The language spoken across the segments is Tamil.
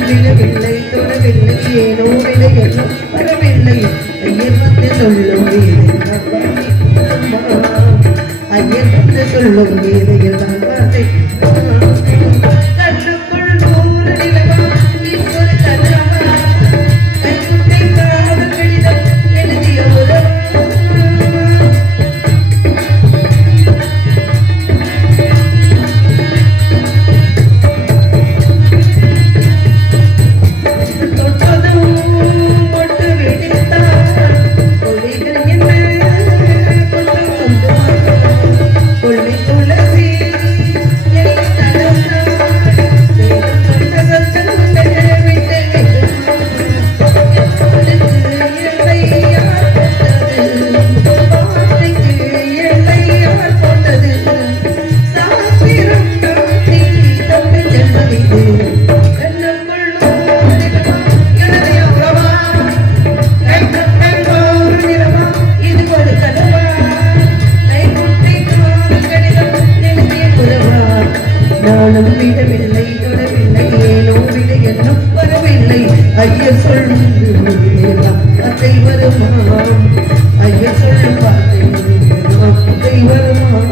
விழவில்லை தொடவில்லை ஏனோ விலையெல்லாம் வரவில்லை ஐயர் வந்து சொல்லும் ஐயர் வந்து சொல்லும் வேதையில் தான் வார்த்தை கண்ணுக்குள் நூறு நிலவா இன்னொரு கனவா கைக்குட்டை காதல் கடிதம் எழுதிய உறவா விடவில்லை தொடவில்லை ஏனோ விடையெல்லாம் வரவில்லை ஐயர் சொல்லும் வார்த்தை வருமா ஐயர் சொல்லும் வார்த்தை வருமா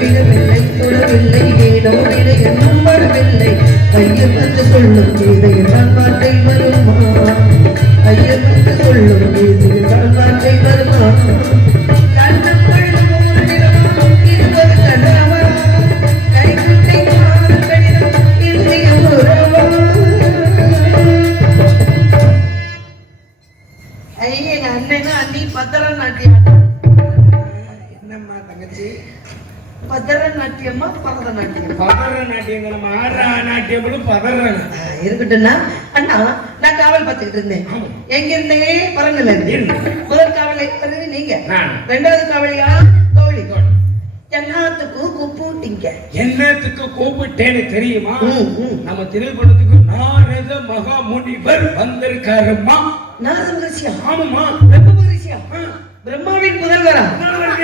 விடவில்லை தொடவில்லை ஏனோ விடையெல்லாம் வரவில்லை ஐயர் வந்து சொல்லும் வேதையில் தான் வார்த்தை வருமா ஐயர் வந்து சொல்லும் வேதையில் தான் வார்த்தை வருமா இருக்கட்டும்னா அண்ணா நான் காவல் பார்த்துக்கிட்டு இருந்தேன் எங்க இருந்தே பரங்கல முதல் காவலை நீங்க ரெண்டாவது காவலியா தோழி என்னத்துக்கு கூப்பிட்டீங்க என்னத்துக்கு கூப்பிட்டேன்னு தெரியுமா நம்ம திரைப்படத்துக்கு நாரத மகா முனிவர் வந்திருக்காருமா நாரத மகரிஷியா ஆமாமா பிரம்ம மகரிஷியா பிரம்மாவின் முதல்வரா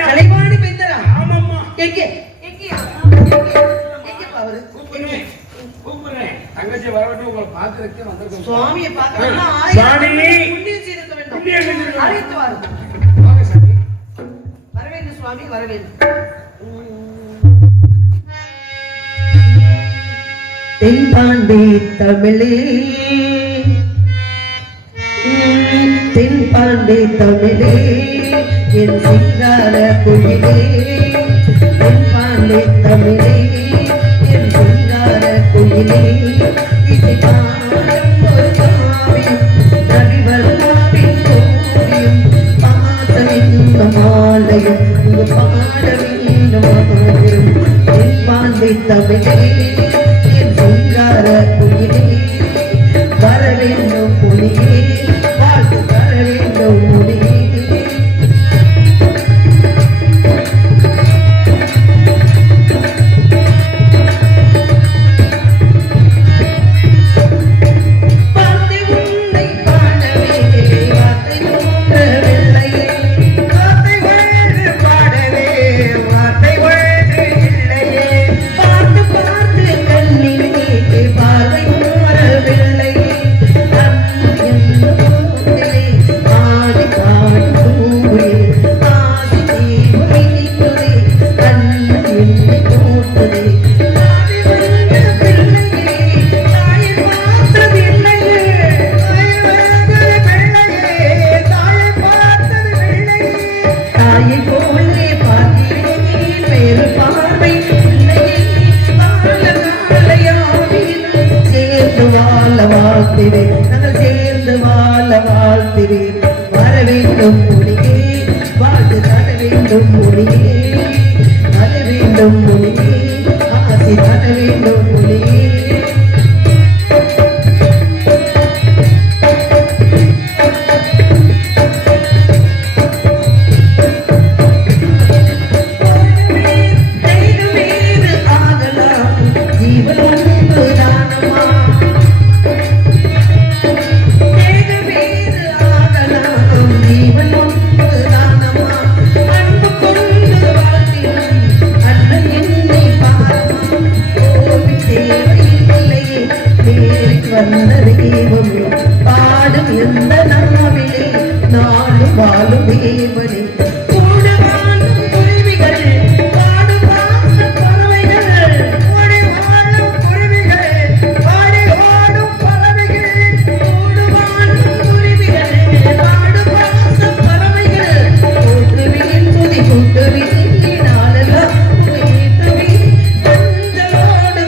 கலைவாணி பெந்தரா ஆமாமா எங்க அவரு கூப்பிடுறேன் தங்கச்சி வரவிட்டு உங்களை பார்க்கறதுக்கு வந்திருக்கோம் சுவாமியை பார்க்கணும்னா புண்ணியம் செய்திருக்க வேண்டும் அழைத்து வாருங்கள் வாங்க சாமி வரவேண்டும் சுவாமி வரவேண்டும் தென்பாண்டி தமிழே தென்பாண்டி தமிழே என் சிங்கார குயிலே தென்பாண்டி தமிழே என் சிங்கார குயிலே இது பாடும் ஒரு காவியம் ரவிவர்மாவின் கோவியம் பாசமின் மாலயம் உங்க பாடவின் மாயம் தென்பாண்டி தமிழே என் சிங்கார குயிலே வர வேண்டும் புலியே வாழ்த்து தர வேண்டும் புலியே வாழ வாழ்த்தினேன் நாங்கள் சேர்ந்து வாழ வாழ்த்தினேன் வர வேண்டும் மொழியே வாழ்த்து தர வேண்டும் மொழியே வர வேண்டும் மொழியே ஆசி தர வேண்டும் மொழியே பாடும் எந்த நாவிலே நாடு வாழும் தேவனே கூடு வாழும் குருவிகள் பாடு பாச பறவைகள் கூடு வாழும் குருவிகள் பாடி ஓடும் பறவைகள் கூடு வாழும் குருவிகள் பாடு பாச பறவைகள் கூட்டுவின் துதி கூட்டுவின் நாளெல்லாம் வீட்டுவின் மஞ்சளோடு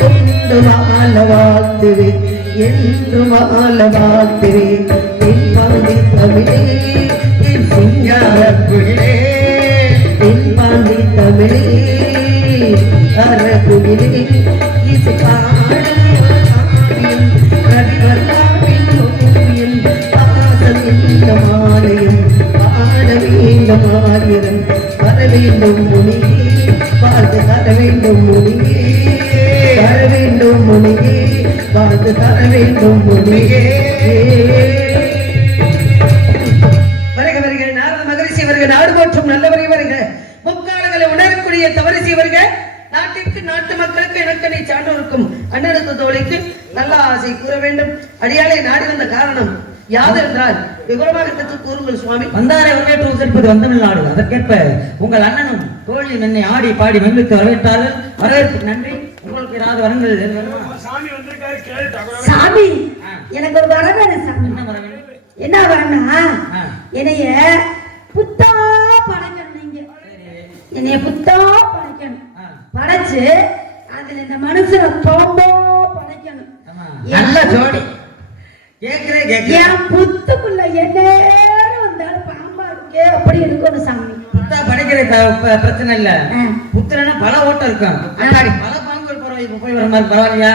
கொண்டு வாழ வாழ்த்துவேன் என்று வாழ வாழ்த்துவேன் தென்பாண்டி தமிழே என் சிங்கார குயிலே தென்பாண்டி தமிழே அரகுயிலே இசை பாடும் காவியம் கவிவர்மாவின் ஓவியம் ஆசம் இந்த மாலையும் ஆட வேண்டும் ஆயிரம் வர வேண்டும் முனியே வாழ்த்து தர வேண்டும் முனியே தர வேண்டும் முனியே வாழ்த்து தர வேண்டும் முனியே வருக வருக நாரத மகரிஷி வருக நாடு போற்றும் நல்லவரை வருக முக்காலங்களை உணரக்கூடிய தவறிசி வருக நாட்டிற்கு நாட்டு மக்களுக்கு எனக்கனை சான்றோருக்கும் அண்ணனுக்கு தோழிக்கு நல்ல ஆசை கூற வேண்டும் அடியாளை நாடி வந்த காரணம் யாது என்றால் விவரமாக கூறுங்கள் சுவாமி வந்தாரை வரவேற்று உசரிப்பது வந்தமிழ்நாடு அதற்கேற்ப உங்கள் அண்ணனும் தோழியும் என்னை ஆடி பாடி மகிழ்த்து வரவேற்றார்கள் வரவேற்பு நன்றி உங்களுக்கு ஏதாவது வரங்கள் சாமி எனக்கு ஒரு வரம் வேணும் சாமி என்ன வரணும்னா என்னைய புத்தா படைக்கணும் நீங்க என்னைய புத்தா படைக்கணும் படைச்சு அதுல இந்த மனுஷனை தோம்போ படைக்கணும் நல்ல ஜோடி என் புத்துக்குள்ள என்ன வந்தாலும் பாம்பா இருக்கே அப்படி இருக்கணும் சாமி புத்தா படைக்கிற பிரச்சனை இல்ல புத்தனா பல ஓட்டம் இருக்கும் பல பாம்புகள் போய் வர மாதிரி பரவாயில்லையா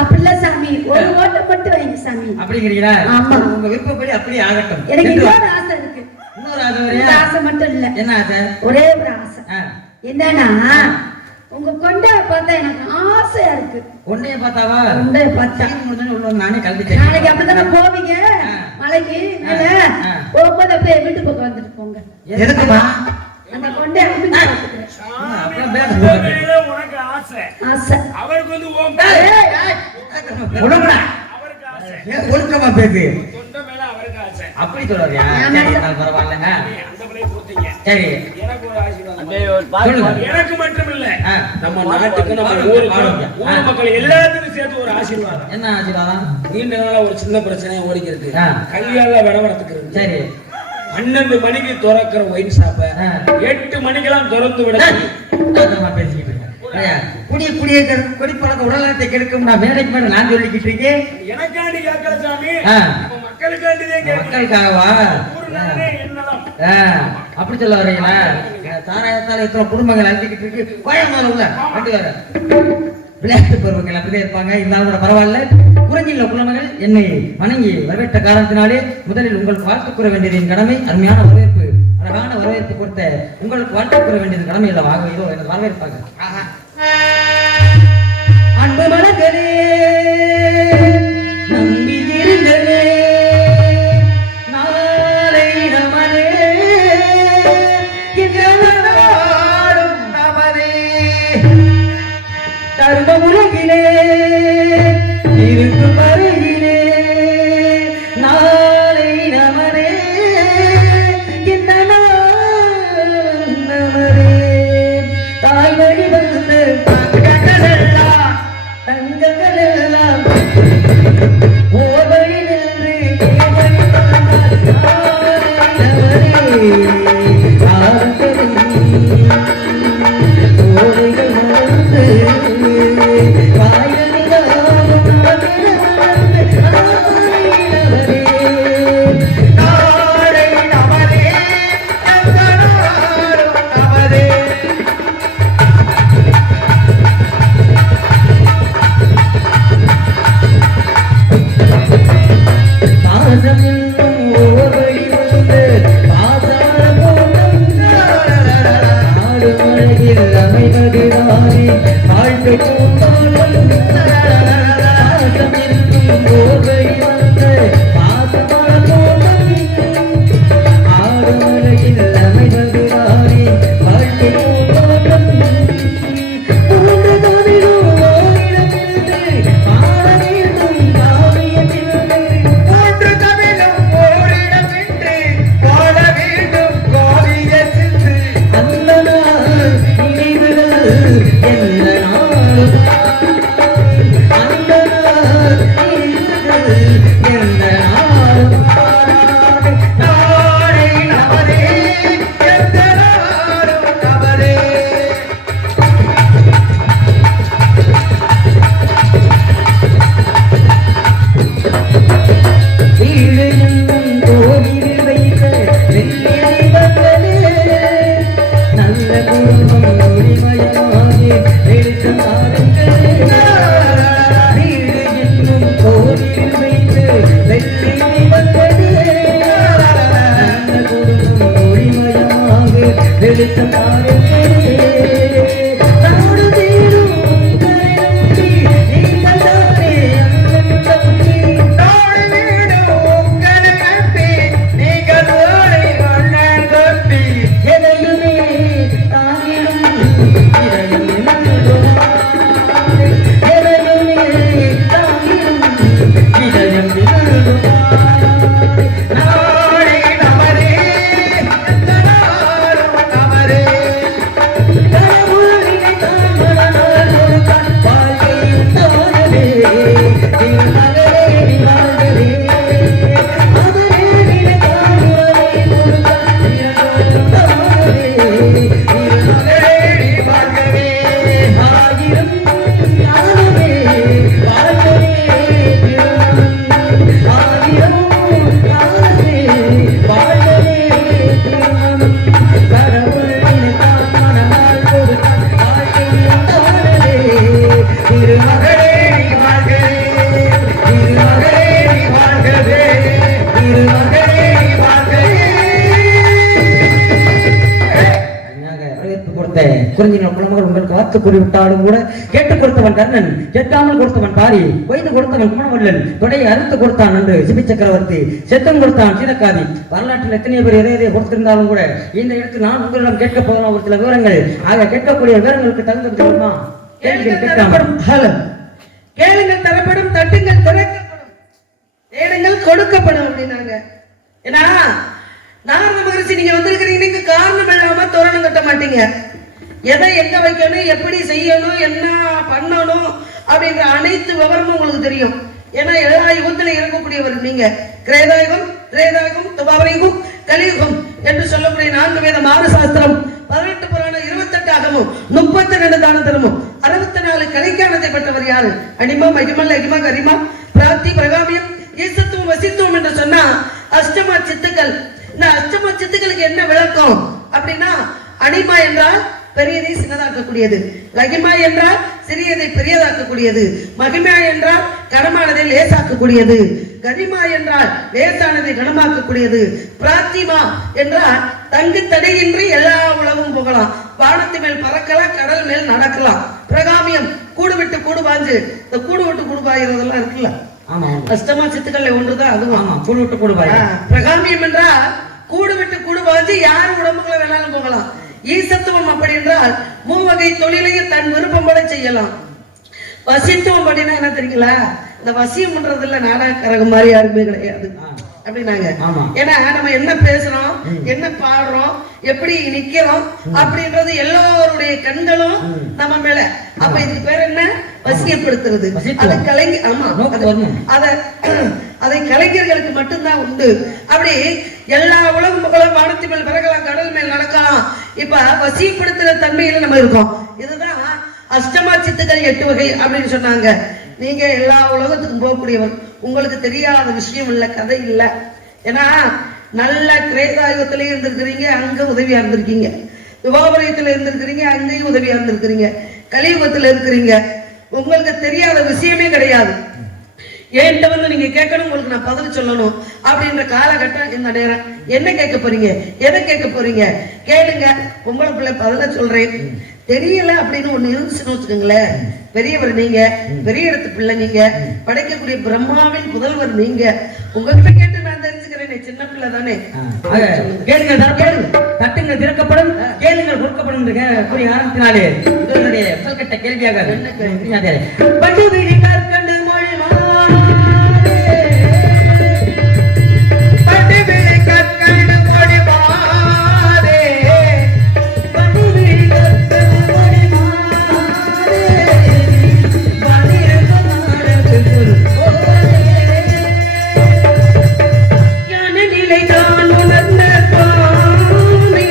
அப்படி இல்ல சாமி ஒரு ஓட்டம் மட்டும் வைங்க சாமி அப்படிங்கிறீங்களா ஆமா உங்க விருப்பப்படி அப்படியே ஆகட்டும் எனக்கு இன்னொரு ஆசை இருக்கு இன்னொரு ஆசை ஆசை மட்டும் இல்ல என்ன ஆசை ஒரே ஒரு ஆசை என்னன்னா உங்க கொண்டைய பார்த்தா எனக்கு ஆசையா இருக்கு கொண்டைய பார்த்தாவா கொண்டைய பார்த்தா உள்ள நானே கலந்துட்டேன் நாளைக்கு அப்படித்தானே போவீங்க மலைக்கு போகும்போது அப்படியே வீட்டு பக்கம் வந்துட்டு போங்க எதுக்குமா அந்த கொண்டைய உனக்கு ஆசை ஆசை அவருக்கு வந்து ஒழுக்கமா பேசு தொண்டை மேல அவருக்கு ஆசை அப்படி சொல்றியா பரவாயில்லங்க சரி எனக்கு ஒரு ஆசீர்வாதம் எனக்கு மட்டும் இல்ல நம்ம நாட்டுக்கு நம்ம ஊருக்கு ஊர் மக்கள் எல்லாத்துக்கும் சேர்த்து ஒரு ஆசீர்வாதம் என்ன ஆசீர்வாதம் நீண்ட நாளா ஒரு சின்ன பிரச்சனை ஓடிக்கிறது கையால விடவரத்துக்கு சரி 12 மணிக்கு திறக்கிற ஒயின் ஷாப்ப 8 மணிக்கெல்லாம் திறந்து விட பேசிக்கிட்டு குடிய குடிப்பழக்க உடல்நலத்தை கெடுக்கும் நான் மேடைக்கு மேல நான் சொல்லிக்கிட்டு இருக்கேன் எனக்காண்டி கேட்கல சாமி மக்களுக்காகவா அப்படி சொல்ல வரீங்களா சாராயத்தால எத்தனை குடும்பங்கள் அழிஞ்சுக்கிட்டு இருக்கு கோயம்புத்தூர் உள்ள ரெண்டு வேற விளையாட்டு பருவங்கள் அப்படியே இருப்பாங்க இருந்தாலும் பரவாயில்ல குறைஞ்சில்ல குழந்தைகள் என்னை வணங்கி வரவேற்ற காரணத்தினாலே முதலில் உங்களுக்கு வாழ்த்து கூற வேண்டியதின் கடமை அருமையான வரவேற்பு அழகான வரவேற்பு கொடுத்த உங்களுக்கு வாழ்த்து கூற வேண்டியது கடமை இல்லை ஆக இதோ எனக்கு வரவேற்பாங்க அன்பு மலர்களே நம்பி இருந்ததே நாளை நமதே நாடும் நமதே தரும உலகிலே இருக்கும் வரையிலே நாளை நமதே இந்த நமதே தாய் வழி வந்து தங்கங்கள் எல்லாம் ஓவழி நின்று ஓடைகள் மறந்து வருகிறாரே வாழ்க்கை பூந்தோட்டம் பாசம் இருக்கும் போதை வந்த பாசமான தோட்டம் ஆடுமலையில் அமைகிறாரே வாழ்க்கை பூந்தோட்டம் மூன்று தமிழும் ஓரிடமிருந்து பாட வேண்டும் காவியமிருந்து மூன்று தமிழும் ஓரிடமின்றி வாழ வேண்டும் காவியத்திற்கு. அந்த நாள் நினைவுகள் எந்த நாளும் அந்த நாள் நினைவுகள் எந்த நாளும் மாறாது. நாளை நமதே, எந்த நாளும் நமதே. வீடு என்னும் கோவிலில் வைத்த வெள்ளி தீபங்களே, நல்ல குடும்பம் ஒளிமயமாகி வெளிச்சம் தாருங்களே. வீடு என்னும் கோவிலில் வைத்த வெள்ளி தீபங்களே, நல்ல குடும்பம் ஒளிமயமாகி வெளிச்சம் தாருங்களே. நாடு தீரும் உங்களை நம்பி நீங்கள் தானே அண்ணன் தம்பி. நாடு வீடு உங்களை நம்பி, நீங்கள் ஓடி அண்ணன் தம்பி. எதையுமே தாங்கிடும் இதயம் நிமிர்ந்துவாரே. எதையுமே தாங்கிடும் இதயம் நிமிர்ந்துவாரே. நாளை நமதே, எந்த நாளும் நமதே. கடவுள் நினைத்தான் மனநாள் ஒரு கண் வாழ்க்கை உண்டானதே. திருமகளே நீ வாழ்கவே. அவரே நினைத்தான் உறவை ஒரு கண் இரவு உண்டானதே. திருமகளே நீ வாழ்கவே. ஆயிரம் ஞானமே வாழ்கவே திருமணம். ஆயிரம் ஞானமே வாழ்கவே திருமணம். கடவுள் நினைத்தான் மனநாள் ஒரு கண் வாழ்க்கை உண்டானதே. திருமகளே நீ வாழ்கவே. திருமகளே நீ வாழ்கவே. திருமகளே நீ வாழ்கவே. வரவேற்பு கொடுத்த குறிஞ்சிகள் குலமகள் உங்களுக்கு வாக்கு கூறிவிட்டாலும் கூட கேட்டுக் கொடுத்தவன் கர்ணன், கேட்காமல் கொடுத்தவன் பாரி, கொய்து கொடுத்தவன் குமணவல்லன், தொடையை அறுத்து கொடுத்தான் என்று சிபி சக்கரவர்த்தி, செத்தம் கொடுத்தான் சீனக்காதி. வரலாற்றில் எத்தனை பேர் எதை கொடுத்திருந்தாலும் கூட இந்த இடத்தில் நான் உங்களிடம் கேட்க போகலாம் ஒரு சில விவரங்கள். ஆக கேட்கக்கூடிய விவரங்களுக்கு தகுந்த தெரியுமா? கேளுங்கள் தரப்படும். ஹலோ. கேளுங்கள் தரப்படும், தட்டுங்கள் திறக்கப்படும், தேடுங்கள் கொடுக்கப்படும் அப்படின்னாங்க. ஏன்னா நாரத மகரிஷி நீங்க வந்திருக்கிறீங்க, நீங்க காரணம் இல்லாம தோரணம் கட்ட மாட்டீங்க. எதை எங்க வைக்கணும், எப்படி செய்யணும், என்ன பண்ணணும் அப்படின்ற அனைத்து விவரமும் உங்களுக்கு தெரியும். ஏன்னா எல்லா யுகத்திலும் இறங்கக்கூடியவர் நீங்க. கிரேதாயுகம், திரேதாயுகம், துபாவரயுகம், கலியுகம் என்று சொல்லக்கூடிய 4 வேத மாறு சாஸ்திரம், 18 புராணம், 28 ஆகமும், 32 தான தர்மம், 64 கலைக்கானத்தை பெற்றவர் யாரு? அனிமா, மகிமல், அகிமா, கரிமா, பிராப்தி, பிரகாமியம், ஈசத்துவம், வசித்துவம் என்று சொன்னா அஷ்டமா சித்துக்கள். இந்த அஷ்டமா சித்துக்களுக்கு என்ன விளக்கம் அப்படின்னா, அனிமா என்றால் பெரியதை சின்னதாக்கக்கூடியது, லகிமா என்றால் சிறியதை பெரியதாக்கக்கூடியது, மகிமா என்றால் கனமானதை லேசாக்கக்கூடியது, கரிமா என்றால் லேசானதை கனமாக்கக்கூடியது, பிராத்திமா என்றால் தங்கு தடையின்றி எல்லா உலகும் போகலாம், வானத்து மேல் பறக்கலாம், கடல் மேல் நடக்கலாம். பிரகாமியம் கூடு விட்டு கூடு பாஞ்சு, இந்த கூடு விட்டு கூடு பாய்கிறதெல்லாம் இருக்குல்ல, அஷ்டமா சித்துக்கள் ஒன்றுதான் அதுவும். கூடு விட்டு கூடு பாய். பிரகாமியம் என்றால் கூடு விட்டு கூடு பாஞ்சு யார் உடம்புக்குள்ள வேணாலும் போகலாம். ஈசத்துவம் அப்படி என்றால் 3 வகை தொழிலையும் தன் விருப்பம் போல செய்யலாம். வசித்துவம் அப்படின்னா என்ன தெரியுங்களா? இந்த வசியம் பண்றதுல நாடகக்காரங்க மாதிரி யாருமே கிடையாது அப்படின்னாங்க. ஏன்னா நம்ம என்ன பேசுறோம், என்ன பாடுறோம், எப்படி நிக்கிறோம் அப்படின்றது எல்லோருடைய கண்களும் நம்ம மேல. அப்ப இதுக்கு பேர் என்ன? வசியப்படுத்துறது. அது கலைஞ ஆமா அதை கலைஞர்களுக்கு மட்டும்தான் உண்டு. அப்படி எல்லா உலகம் வானத்து மேல் பறக்கலாம், கடல் மேல் நடக்கலாம். இப்ப வசியப்படுத்துற தன்மையில நம்ம இருக்கோம். இதுதான் அஷ்டமா சித்துக்கள் 8 வகை அப்படின்னு சொன்னாங்க. நீங்க எல்லா உலகத்துக்கும் போகக்கூடியவர், உங்களுக்கு தெரியாத விஷயம் இல்ல, கதை இல்ல. ஏன்னா நல்ல கிரேதாயுகத்திலே இருந்திருக்கிறீங்க, அங்க உதவியா இருந்திருக்கீங்க. விவாபரயத்துல இருந்திருக்கிறீங்க, அங்கேயும் உதவியா இருந்திருக்கிறீங்க. கலியுகத்துல இருக்கிறீங்க, உங்களுக்கு தெரியாத விஷயமே கிடையாது. என்கிட்ட வந்து நீங்க கேட்கணும், உங்களுக்கு நான் பதில் சொல்லணும் அப்படின்ற காலகட்டம் இந்த நேரம். என்ன கேட்க போறீங்க, எதை கேட்க போறீங்க கேளுங்க. பொம்பளை பிள்ளை பதில சொல்றேன், தெரியல அப்படின்னு ஒண்ணு இருந்துச்சுன்னு வச்சுக்கோங்களேன், பெரியவர் நீங்க, பெரிய இடத்து பிள்ளை நீங்க, படைக்கக்கூடிய பிரம்மாவின் புதல்வர் நீங்க, உங்ககிட்ட கேட்டு நான் தெரிஞ்சுக்கிறேன், சின்ன பிள்ளை தானே. கேளுங்கள் தரப்படும், தட்டுங்கள் திறக்கப்படும், கேளுங்கள் கொடுக்கப்படும் கூறிய காரணத்தினாலே இதனுடைய முதல்கட்ட கேள்வியாக பட்டு வீதி கற்கண்டு மொழி பட்டு விழி கற்கண்டு மொழி மாறே, பட்டு வீதி கற்கண்டு மொழி ஞான நிலைதான் உணர்ந்த சுவாமி,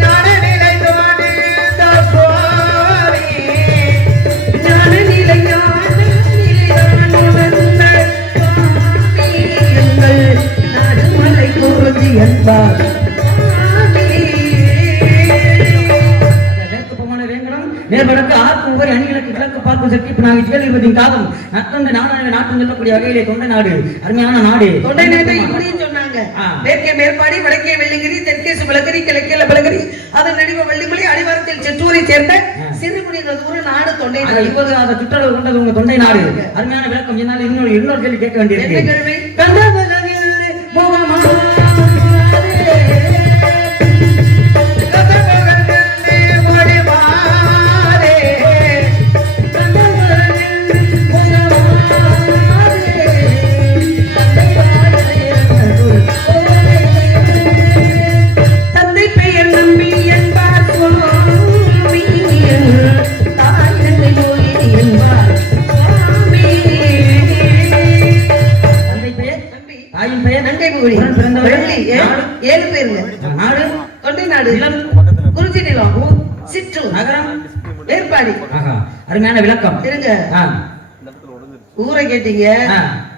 ஞான நிலை தோணிந்த சுவாமி, ஞான நிலைதான் உணர்ந்த சுவாமி, எங்கள் நடுமலை குருஜி என்பார் நேர்படக்கு ஆர்க்கும் ஒவ்வொரு அணிகளுக்கு கிழக்கு பார்க்கும் சக்தி நாங்கள் கேள்விப்பட்டின் காலம் நத்தொண்டு நாடாக நாட்டம் சொல்லக்கூடிய வகையிலே தொண்டை நாடு அருமையான நாடு. தொண்டை நாட்டை இப்படியும் சொன்னாங்க. மேற்கே மேற்பாடி, வடக்கே வெள்ளிங்கிரி, தெற்கே சுபலகிரி, கிழக்கே லபலகிரி, அதன் நடுவே வள்ளிமலை, அடிவாரத்தில் செற்றூரை சேர்ந்த சிறுகுடிகள் ஒரு நாடு தொண்டை நாடு. 20 சுற்றளவு கொண்டது உங்க தொண்டை நாடு. அருமையான விளக்கம். என்னால் இன்னொரு கேள்வி கேட்க வேண்டியிருக்கு. என்ன கேள்வி? மொழி மாறே, தந்தை பெயர் நம்பி என்பார் சுவாமி, தாய் தந்தை மொழி என்பார் சுவாமி. தந்தை பெயர் நம்பி, தாயின் பெயர் நங்கை மொழி, வெள்ளி, 7 பேருங்க. நாடு தொண்டை நாடு, குறிச்சி நிலம், சிற்றூர், நகரம் மேற்பாடி. அருமையான விளக்கம். இருங்க, ஊரை கேட்டீங்க,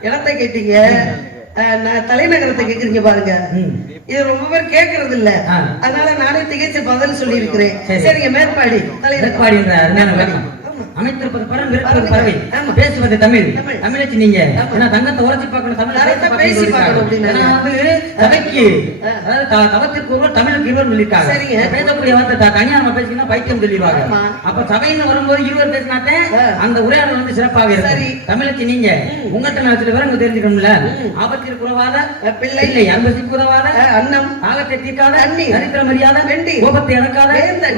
இடத்தை கேட்டீங்க, தலைநகரத்தை கேக்குறீங்க பாருங்க. இது ரொம்ப பேர் கேக்குறது இல்ல, அதனால நானே திகைச்சு பதில் சொல்லி இருக்கிறேன். சரிங்க, மேற்பாடி மேற்பாடி என்ற அருமையான விளக்கம். அமைத்திருப்பது பரம், இருப்பது பறவை, பேசுவது தமிழ். தமிழச்சி நீங்க ஏன்னா தங்கத்தை உரைச்சி பார்க்கணும், தமிழ் பேசி பார்க்கணும். சபைக்கு அதாவது தவத்திற்கு ஒருவர், தமிழுக்கு இருவர் சொல்லியிருக்காங்க. பேசக்கூடிய வார்த்தை தனியா நம்ம பேசினா பைத்தியம் சொல்லிடுவாங்க. அப்ப சபைன்னு வரும்போது இருவர் பேசினாத்தே அந்த உரையாடல் வந்து சிறப்பாக இருக்கு. தமிழச்சி நீங்க உங்கள்கிட்ட நான் சில பேர் தெரிஞ்சுக்கணும்ல. ஆபத்திற்கு உறவாத பிள்ளை இல்லை, அன்பசிக்கு உறவாத அன்னம், ஆகத்தை தீர்க்காத சரித்திர மரியாதை, வெண்டி கோபத்தை அடக்காத,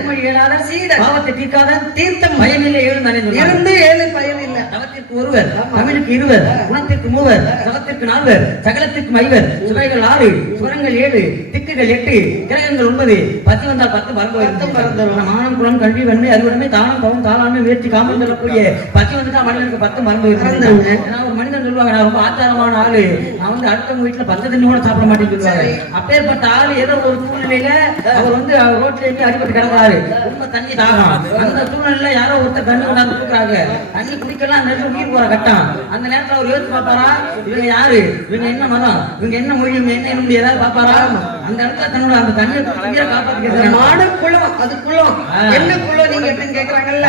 மொழி ஏழாத சீட, பாவத்தை தீர்க்காத, தீர்த்தம் பயனில்லை, எழுந்தானே இருந்து 7 பயன் இல்ல. தவத்திற்கு ஒருவர், தமிழுக்கு இருவர், குணத்திற்கு மூவர், சவத்திற்கு 4, சகலத்திற்கு 5, சுவைகள் 6, சுரங்கள் 7, திக்குகள் 8, கிரகங்கள் 9, பத்தி வந்தால் 10 மறந்து மானம் குலம் கல்வி வெண்மை அறிவுடைமை தானம் தவம் தாளாண்மை முயற்சி காமல் சொல்லக்கூடிய பத்தி வந்துட்டா மனிதனுக்கு 10 மறந்து வருது. ஏன்னா ஒரு மனிதன் சொல்லுவாங்க, நான் ரொம்ப ஆச்சாரமான ஆளு, நான் வந்து அடுத்தவங்க வீட்டுல 10 தண்ணி கூட சாப்பிட மாட்டேன்னு சொல்லுவாங்க. அப்பேற்பட்ட ஆளு ஏதோ ஒரு சூழ்நிலையில அவர் வந்து ரோட்ல எங்கேயும் அடிபட்டு கிடந்தாரு, ரொம்ப தண்ணி தாகம். அந்த சூழ்நிலையில யாரோ ஒருத்தர் தண்ணி கொண்டாந்து கொடுக்குறாங்க, தண்ணி குடிக்கலாம் அந்த நேரத்தில் உயிர் போற கட்டம். அந்த நேரத்தில் அவர் யோசிச்சு பார்ப்பாரா, இவங்க யாரு, இவங்க என்ன மதம், இவங்க என்ன மொழி, இவங்க என்ன என்னுடைய ஏதாவது பார்ப்பாரா? அந்த இடத்துல தன்னோட அந்த தண்ணியை காப்பாற்றிக்கிறது மாடு குளம், அது குளம் என்ன குளம் நீங்க எப்படின்னு கேக்குறாங்கல்ல,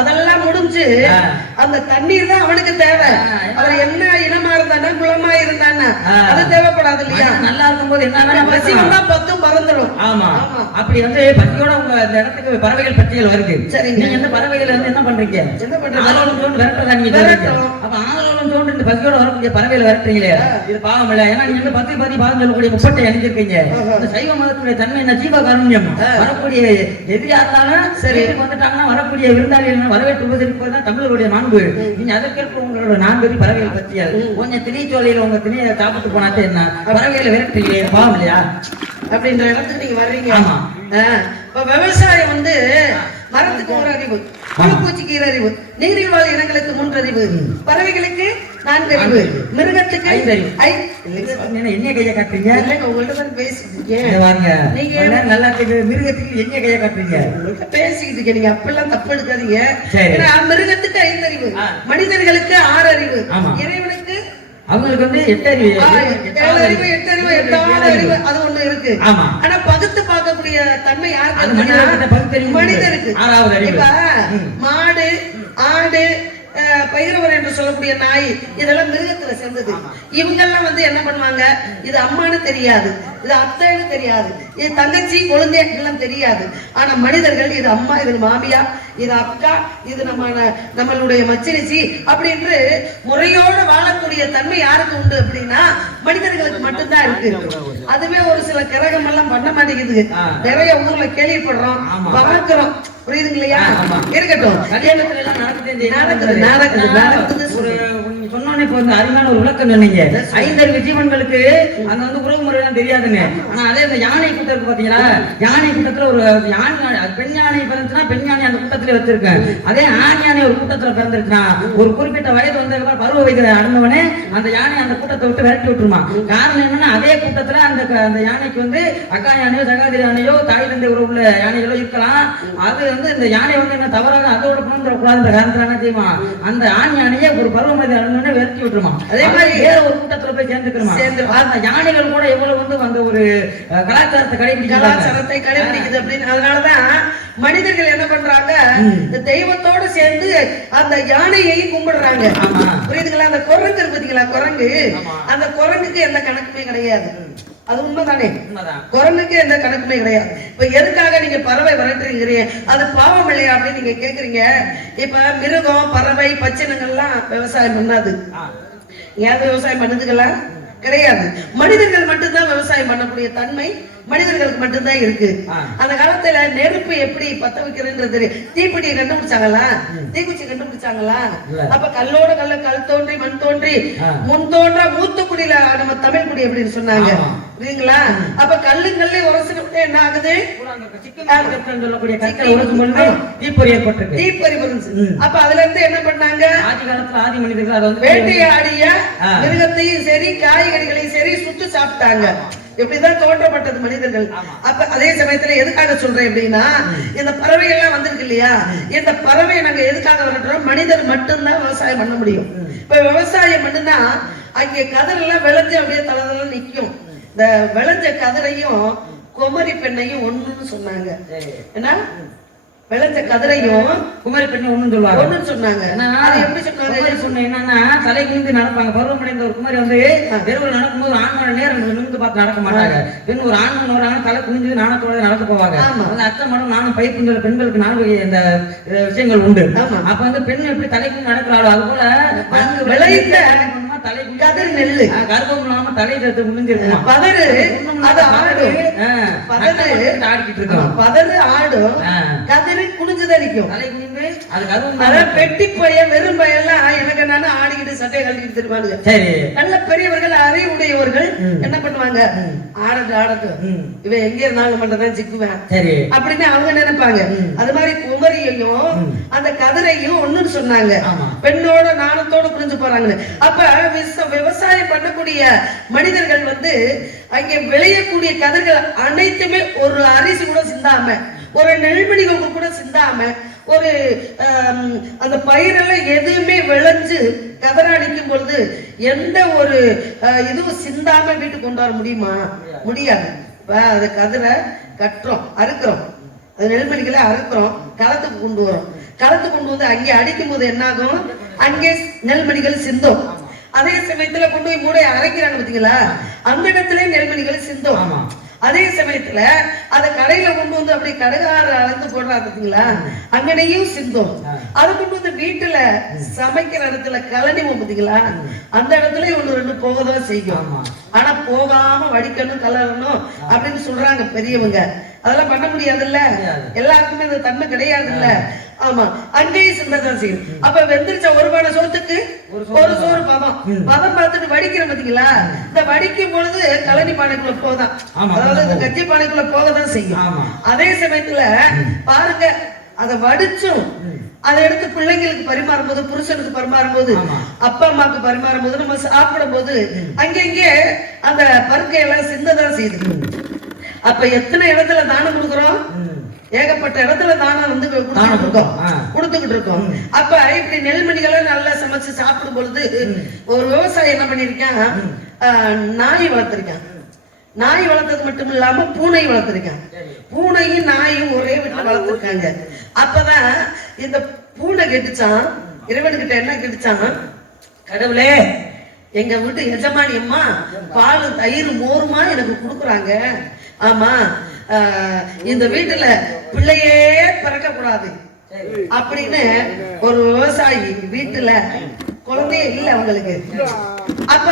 அதெல்லாம் முடிஞ்சு அந்த தண்ணீர் தான் அவனுக்கு தேவை. அவர் என்ன இனமா இருந்தானா குளமா இருந்தானா அது தேவைப்படாது இல்லையா? நல்லா இருக்கும் போது என்ன பசி வந்தா 10 மறந்துடும். ஆமா, அப்படி வந்து பசியோட உங்க அந்த இடத்துக்கு பறவைகள் பட்டியல் வருது. சரி, நீங்க இந்த பறவைகள் வந்து என்ன பண்றீங்க? என்ன பண்றீங்க? ஆலோலம் தோண்டு விரட்டுறதா நீங்க சொல்றீங்க. அப்ப ஆலோலம் தோண்டு இந்த பசியோட வரக்கூடிய பறவைகள் விரட்டுறீங்களே, இது பாவம் இல்ல. ஏன்னா நீங்க வந்து 10 பாதம் சொல்லக்கூடிய முப்பட்டை அணிஞ்சிருக்கீங்க. இந்த சைவ மதத்துடைய தன்மை என்ன? ஜீவகாருண்யம். வரக்கூடிய எதிரியா இருந்தாலும் சரி வந்துட்டாங்கன்னா வரக்கூடிய விருந்தாளிகள் வரவேற்று உபசரிப்பது தான் தமிழருடைய மாண்பு. நீங்க அதற்கேற்ப உங்களோட 4 பறவைகள் பற்றியல் கொஞ்சம் திணைச்சோலையில உங்க திணையை சாப்பிட்டு போனாத்தே என்ன பறவைகளை விரட்டுறீங்களே, பாவம் இல்லையா? அப்படின்ற இடத்துக்கு நீங்க வர்றீங்க. ஆமா, இப்ப விவசாயம் வந்து மரத்துக்கு ஒரு அறிவு, பூச்சிக்கு 2 அறிவு, நீரில் வாழ் இனங்களுக்கு 3 அறிவு, பறவைகளுக்கு 4 அறிவு, மிருகத்துக்கு 5 அறிவு. என்ன கையை காட்டுறீங்க? உங்கள்ட்ட தான் பேசிட்டு நீங்க நல்லா மிருகத்துக்கு என்ன கையை காட்டுறீங்க? பேசிக்கிட்டு இருக்கீங்க, நீங்க அப்பெல்லாம் தப்பு எடுக்காதீங்க. மிருகத்துக்கு 5 அறிவு, மனிதர்களுக்கு 6 அறிவு, இறைவனுக்கு அவங்களுக்கு வந்து 8 அறிவு, 7 அறிவு, 8 அறிவு, 8வது அறிவு அது ஒண்ணு இருக்கு. ஆனா பகுத்து பார்க்கக்கூடிய தன்மை யாருக்கு? மனிதருக்கு. 6வது அறிவு. இப்ப மாடு, ஆடு, பயிரவர் என்று சொல்லக்கூடிய நாய் இதெல்லாம் மிருகத்துல சேர்ந்தது. இவங்கெல்லாம் வந்து என்ன பண்ணுவாங்க, இது அம்மானு தெரியாது, இது அத்தைன்னு தெரியாது, இது தங்கச்சி குழந்தை எல்லாம் தெரியாது. ஆனா மனிதர்கள் இது அம்மா, இது மாமியா, இது அக்கா, இது நம்மளுடைய மச்சினிச்சி அப்படின்று முறையோடு வாழக்கூடிய தன்மை யாருக்கு உண்டு அப்படின்னா மனிதர்களுக்கு மட்டும்தான் இருக்கு. அதுவே ஒரு சில கிரகம் எல்லாம் பண்ண மாட்டேங்குது. நிறைய ஊர்ல கேள்விப்படுறோம், பார்க்கிறோம். புரியுதுங்களையா? இருக்கட்டும், சொன்னோன்னே இப்ப வந்து அருமையான ஒரு விளக்கம் சொன்னீங்க. ஐந்தறிவு ஜீவன்களுக்கு அந்த வந்து உறவு முறை எல்லாம் தெரியாதுன்னு. ஆனா அதே இந்த யானை கூட்டம் இருக்கு பாத்தீங்களா, யானை கூட்டத்துல ஒரு பெண் யானை பிறந்துச்சுன்னா பெண் யானை அந்த கூட்டத்துல வச்சிருக்கேன். அதே ஆண் யானை ஒரு கூட்டத்துல பிறந்திருச்சுன்னா ஒரு குறிப்பிட்ட வயது வந்த பருவ வயது அடைந்தவனே அந்த யானை அந்த கூட்டத்தை விட்டு விரட்டி விட்டுருமா. காரணம் என்னன்னா அதே கூட்டத்துல அந்த யானைக்கு வந்து அக்கா யானையோ சகாதிரி யானையோ தாய் தந்தை உறவுள்ள யானைகளோ இருக்கலாம். அது வந்து இந்த யானை வந்து என்ன தவறாக அதோட புணர்ந்துடக்கூடாதுன்ற காரணத்துல என்ன செய்யுமா, அந்த ஆண் யானையை ஒரு பருவமதி அடைந்தோடனே விரட்டி விட்டுருமா. அதே மாதிரி வேற ஒரு கூட்டத்துல போய் சேர்ந்துக்கிறோமா. அந்த யானைகள் கூட எவ்வளவு வந்து அந்த ஒரு கலாச்சாரத்தை கடைபிடிக்குது அப்படின்னு. அதனாலதான் மனிதர்கள் என்ன பண்றாங்க, தெய்வத்தோடு சேர்ந்து அந்த யானையையும் கும்பிடுறாங்க. புரியுதுங்களா? அந்த குரங்கு இருக்கு பாத்தீங்களா, குரங்கு, அந்த குரங்குக்கு எந்த கணக்குமே கிடையாது. அது உண்மைதானே? குரங்குக்கு எந்த கணக்குமே கிடையாது. இப்ப எதுக்காக நீங்க பறவை விரட்டுறீங்க, அது பாவம் இல்லையா அப்படின்னு நீங்க கேக்குறீங்க. இப்ப மிருகம், பறவை, பச்சினங்கள்லாம் விவசாயம் பண்ணாது. ஏன் விவசாயம் பண்ணதுங்களா? கிடையாது. மனிதர்கள் மட்டும்தான் விவசாயம் பண்ணக்கூடிய தன்மை மனிதர்களுக்கு மட்டும்தான் இருக்கு. அந்த காலத்துல நெருப்பு எப்படி பத்த வைக்கிறதுன்றது தெரியும். தீப்பெட்டியை கண்டுபிடிச்சாங்களா? தீக்குச்சி கண்டுபிடிச்சாங்களா? அப்ப கல்லோட கல் தோன்றி மண் தோன்றி முன் தோன்ற மூத்துக்குடியில நம்ம தமிழ் குடி அப்படின்னு சொன்னாங்க. புரியுங்களா? அப்ப கல்லுங்கள்ல உரசு என்ன ஆகுது, தீப்பொறி ஏற்பட்டிருக்கு. அப்ப அதுல இருந்து என்ன பண்ணாங்க, ஆதி காலத்துல ஆதி மனிதர்கள் வேட்டையாடிய மிருகத்தையும் சரி காய்கறிகளையும் சரி சுட்டு சாப்பிட்டாங்க. இப்படிதான் தோன்றப்பட்டது மனிதர்கள். அப்ப அதே சமயத்துல எதுக்காக சொல்றேன் அப்படின்னா, இந்த பறவை எல்லாம் வந்திருக்கு இல்லையா, இந்த பறவையை நாங்க எதுக்காக வரட்டுறோம், மனிதர் மட்டும்தான் விவசாயம் பண்ண முடியும். இப்ப விவசாயம் பண்ணுனா அங்கே கதிர் எல்லாம் விளைஞ்சு அப்படியே தளதெல்லாம் நிக்கும். இந்த விளைஞ்ச கதிரையும் குமரி பெண்ணையும் ஒண்ணுன்னு சொன்னாங்க. ஏன்னா விளைஞ்ச கதிரையும் குமரி பெண்ணை ஒண்ணுன்னு சொல்லுவாங்க, ஒண்ணுன்னு சொன்னாங்க. அது எப்படி சொன்னாங்க? குமரி பொண்ணு என்னன்னா தலை குனிந்து நடப்பாங்க. பருவமடைந்த ஒரு குமரி வந்து தெருவில் நடக்கும்போது ஆண்மனை நேரம் நிமிந்து பார்த்து நடக்க மாட்டாங்க. பெண் ஒரு ஆண்மன் வராங்க, தலை குனிஞ்சு நாணத்தோட நடந்து போவாங்க. அந்த அத்தை மடம் நானும் பைப்புஞ்சல பெண்களுக்கு 4 இந்த விஷயங்கள் உண்டு. அப்ப வந்து பெண் எப்படி தலை குனிந்து நடக்கிறாளோ அது போல விளைந்த தலை கதிர் நெல்லு கர்ப்பம் இல்லாம தலை தத்து முடிஞ்சிருக்குமா. பதறு அது ஆடும், ஆடிக்கிட்டு இருக்கோம். பதறு ஆடும், கதிர் குனிஞ்சுதான் நிற்கும். தலை குனிந்து அது கர்ப்பம் பெட்டி பைய வெறும் பையெல்லாம் எனக்கு நானே ஆடிக்கிட்டு சட்டையை கழட்டிட்டு திருப்பாங்க. சரி, நல்ல பெரியவர்கள் அறிவுடையவர்கள் என்ன பண்ணுவாங்க, ஆடட்டு ஆடட்டும், இவன் எங்க இருந்தாலும் மட்டும்தான் சிக்குவேன் அப்படின்னு அவங்க நினைப்பாங்க. அது மாதிரி குமரியையும் அந்த கதிரையும் ஒண்ணுன்னு சொன்னாங்க. பெண்ணோட நாணத்தோட புரிஞ்சு போறாங்க. அப்ப விவசாயம் பண்ணக்கூடிய மனிதர்கள் வந்து அங்கே விளையக்கூடிய கதிர்கள் அனைத்துமே ஒரு அரிசி கூட சிந்தாம, ஒரு நெல்மணிகள் கூட சிந்தாம, ஒரு அந்த பயிரெல்லாம் எதுவுமே விளைஞ்சு கதிரா நிற்கும் பொழுது எந்த ஒரு இதுவும் சிந்தாம வீட்டுக்கு கொண்டு வர முடியுமா? முடியாது. இப்ப அது கதிரை கட்டுறோம், அறுக்கிறோம், அது நெல்மணிகளை அறுக்கிறோம், களத்துக்கு கொண்டு வரோம். களத்துக்கு கொண்டு வந்து அங்கே அடிக்கும் போது என்ன ஆகும், அங்கே நெல்மணிகள் சிந்தும். அதே சமயத்துல கொண்டு போய் மூடை அரைக்கிறாங்க பாத்தீங்களா, அந்த இடத்துல நெல்மணிகள் சிந்தும். அதே சமயத்துல அத கடையில கொண்டு வந்து அப்படி கடுகார அளந்து போடுறாங்க பாத்தீங்களா, அங்கனையும் சிந்தும். அதை கொண்டு வந்து வீட்டுல சமைக்கிற இடத்துல கலனிவோம் பாத்தீங்களா, அந்த இடத்துல 1-2 போகதான் செய்யும். ஆனா போகாம வடிக்கணும் கலரணும் அப்படின்னு சொல்றாங்க பெரியவங்க. அதெல்லாம் பண்ண முடியாதுல்ல, எல்லாருக்குமே அந்த தன்மை கிடையாதுல்ல. ஆமா, அங்கேயும் சிந்ததான் செய்யும். அப்ப வெந்திரிச்ச ஒரு பானை சோத்துக்கு ஒரு சோறு பதம் பார்த்துட்டு வடிக்கிற பாத்தீங்களா, இந்த வடிக்கும் பொழுது கலனி பானைக்குள்ள போதான், அதாவது இந்த கஞ்சி பானைக்குள்ள போகதான் செய்யும். அதே சமயத்துல பாருங்க, அதை வடிச்சும் அதை எடுத்து பிள்ளைங்களுக்கு பரிமாறும் போது, புருஷனுக்கு பரிமாறும் போது, அப்பா அம்மாவுக்கு பரிமாறும் போது, நம்ம சாப்பிடும் போது அங்கங்கே அந்த பருக்கையெல்லாம் சிந்ததான் செய்யுது. அப்ப எத்தனை இடத்துல தானம் கொடுக்குறோம், ஏகப்பட்ட இடத்துல தானம் வந்து கொடுத்துக்கிட்டு இருக்கோம். அப்ப இப்படி நெல்மணிகளை நல்லா சமைச்சு சாப்பிடும் பொழுது ஒரு விவசாயி என்ன பண்ணிருக்கான், நாய் வளர்த்திருக்கான். நாய் வளர்த்தது மட்டும் இல்லாம பூனை வளர்த்திருக்கான். பூனையும் நாயும் ஒரே வீட்டுல வளர்த்திருக்காங்க. அப்பதான் இந்த பூனை கேட்டுச்சான், இறைவன்கிட்ட என்ன கேட்டுச்சான், கடவுளே எங்க வீட்டு எஜமானி அம்மா பால் தயிர் மோருமா எனக்கு கொடுக்குறாங்க. ஆமா, இந்த வீட்டுல பிள்ளையே பிறக்க கூடாது அப்படின்னு ஒரு விவசாயி வீட்டுல குழந்தையே இல்ல அவங்களுக்கு. அப்ப